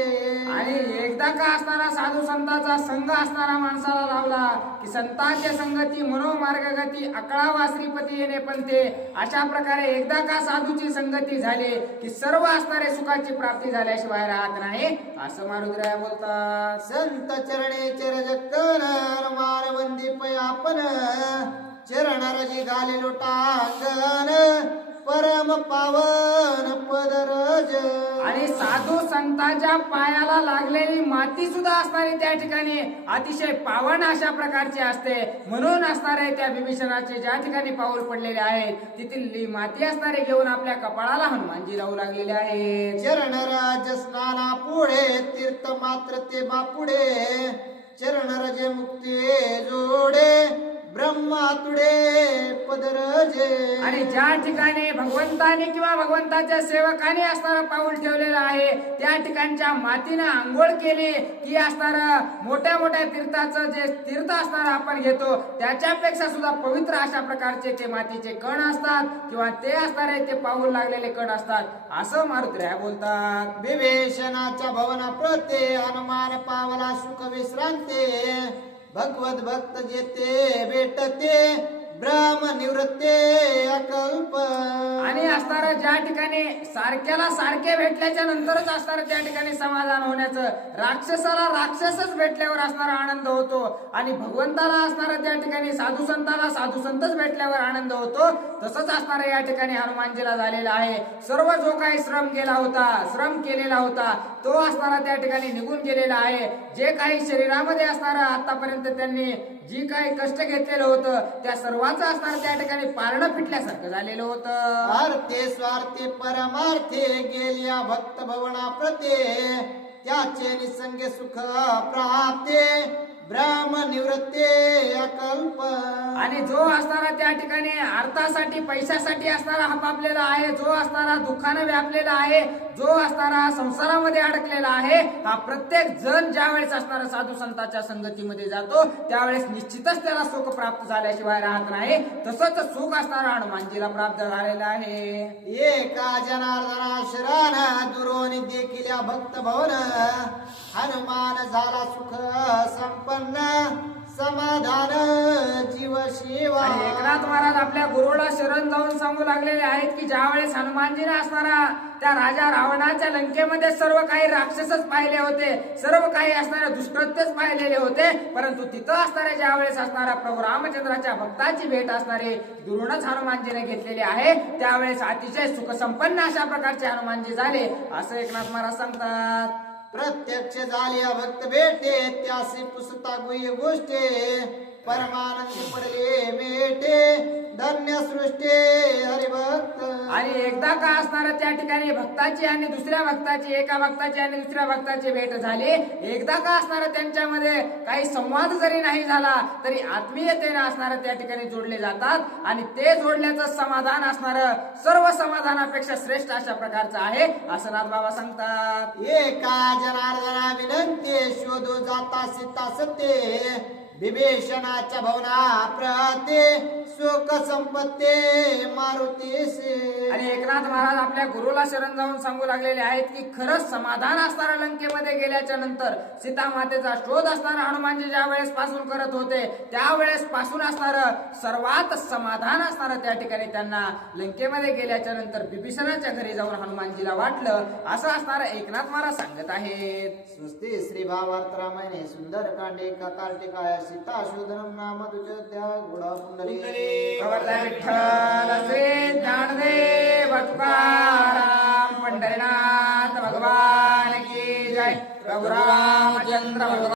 आणि एकदा का असणारा साधू संतांचा संघ असणारा माणसाला लावला की संतांच्या संगती मनोमार्गगती अकळावा श्रीपती येणे पण ते अशा प्रकारे एकदा का साधूची संगती झाली की सर्व असणारे सुखाची प्राप्ती झाल्याशिवाय राहत नाही असं मारुद्राया बोलतात. संत चरणे चरजक्कन मानवंदी पयापन चरण रजी घाले लोटांगण परम पावन पदरज. आणि साधू संतांच्या पायाला लागलेली माती सुद्धा असणारी त्या ठिकाणी अतिशय पावन अशा प्रकारची असते. म्हणून असणारे त्या बिभीषणाचे ज्या ठिकाणी पाऊल पडलेले आहेत तिथली माती असणारे घेऊन आपल्या कपाळाला हनुमानजी लावू लागलेले आहेत. चरणराज स्नाना पुढे तीर्थ मात्र ते बापुडे. चरणराज मुक्ती जोडे ब्रह्मातुडे पदरजे. आणि ज्या ठिकाणी भगवंताने किंवा भगवंताच्या सेवकाने असणारं पाऊल ठेवलेलं आहे त्या ठिकाणच्या मातीनं आंघोळ केली की असणारं मोठ्या मोठ्या तीर्थाचं जे तीर्थ असणार आपण घेतो त्याच्यापेक्षा सुद्धा पवित्र अशा प्रकारचे ते मातीचे कण असतात किंवा ते असणारे ते पाऊल लागलेले कण असतात असं मारुतीराया बोलतात. विभीषणाच्या भवना प्रते हनुमान पावला सुख विश्रांते. भगवत भक्त जेते भेटते ब्रह्म निवृत्ते अकल्प. आणि असणारं ज्या ठिकाणी सारख्याला सारखे भेटल्याच्या नंतरच असणारं त्या ठिकाणी समाधान होण्याचं, राक्षसाला राक्षसच भेटल्यावर असणारा आनंद होतो आणि भगवंताला असणारं त्या ठिकाणी साधू संताला साधू संतच भेटल्यावर आनंद होतो. तसंच असणारं या ठिकाणी हनुमानजीला झालेला आहे. सर्व जो काही श्रम केलेला होता तो असणारा त्या ठिकाणी निघून गेलेला आहे. जे काही शरीरामध्ये असणारं आतापर्यंत त्यांनी जी काही कष्ट घेतलेलं होतं त्या सर्वांचं असणार त्या ठिकाणी पारणं फिटल्यासारखं झालेलं होतं. आर्थे स्वार्थे परमार्थे गेल्या भक्त भवना प्रते. त्याचे निसंग सुख प्राप्ते ब्रह्म निवृत्ते अकल्प. आणि जो असणारा त्या ठिकाणी अर्थासाठी पैशासाठी असणारा हपापलेला आहे, जो असणारा दुःखानं व्यापलेला आहे, जो असणारा संसारामध्ये अडकलेला आहे, हा प्रत्येक जण ज्या वेळेस असणारा साधू संतांच्या संगतीमध्ये जातो त्यावेळेस निश्चितच त्याला सुख प्राप्त झाल्याशिवाय राहत नाही. तसंच सुख असणारा हनुमानजीला प्राप्त झालेला आहे. एका जनार्दना शरण दुरोनी देखील भक्त भवन. हनुमान झाला सुख संपन्न समाधान जीव शिवा. आणि एकनाथ महाराज आपल्या गुरुला शरण जाऊन सांगू लागलेले आहेत की ज्या वेळेस हनुमानजीने असणारा त्या राजा रावणाच्या लंकेमध्ये सर्व काही राक्षसच पाहिले होते, सर्व काही असणारे दुष्कृत्यच पाहिलेले होते, परंतु तिथं असणारे ज्या वेळेस असणारा प्रभू रामचंद्राच्या भक्ताची भेट असणारे दुरूनच हनुमानजीने घेतलेले आहे त्यावेळेस अतिशय सुखसंपन्न अशा प्रकारचे हनुमानजी झाले असं एकनाथ महाराज सांगतात. प्रत्यक्ष झाल्या भक्त भेटे त्यासी पुसता गुह्य गोष्टे. परमानंद पडले भेटे धन्य सृष्टे हरिभक्त. आणि एकदा का असणारं त्या ठिकाणी भक्ताची आणि दुसऱ्या भक्ताची, एका भक्ताची आणि दुसऱ्या भक्ताची भेट झाली. एकदा का असणारं त्यांच्यामध्ये काही संवाद जरी नाही झाला तरी आत्मीयतेने असणारं त्या ठिकाणी जोडले जातात आणि ते जोडल्याचं समाधान असणारं सर्व समाधानापेक्षा श्रेष्ठ अशा प्रकारचं आहे असं नाथबाबा सांगतात. एका जनार्दना विनंती शोधो जाता सीता सत्ते. विभीषणाच्या भवना प्रते सुख संपत्ते मारुतीसे. आणि एकनाथ महाराज आपल्या गुरुला शरण जाऊन सांगू लागलेले आहेत की खरंच समाधान असणारा लंकेमध्ये गेल्याच्या नंतर सीता मातेचा शोध असणारा हनुमानजी ज्या वेळेस पासून करत होते त्यावेळेस पासून असणारं सर्वात समाधान असणारं त्या ठिकाणी त्यांना लंकेमध्ये गेल्याच्या नंतर विभीषणाच्या घरी जाऊन हनुमानजीला वाटलं असं असणारं एकनाथ महाराज सांगत आहेत. स्वस्ति श्री भावार्थ रामायणे सुंदर कांडे कार्तिकाय सीता शोधनम नाम दुचोद्या गुडा पुंडली. खबरदार विठ्ठल श्री ज्ञानदेव तुकाराम पंढरीनाथ भगवान की जय. प्रभु रामचंद्र भगवान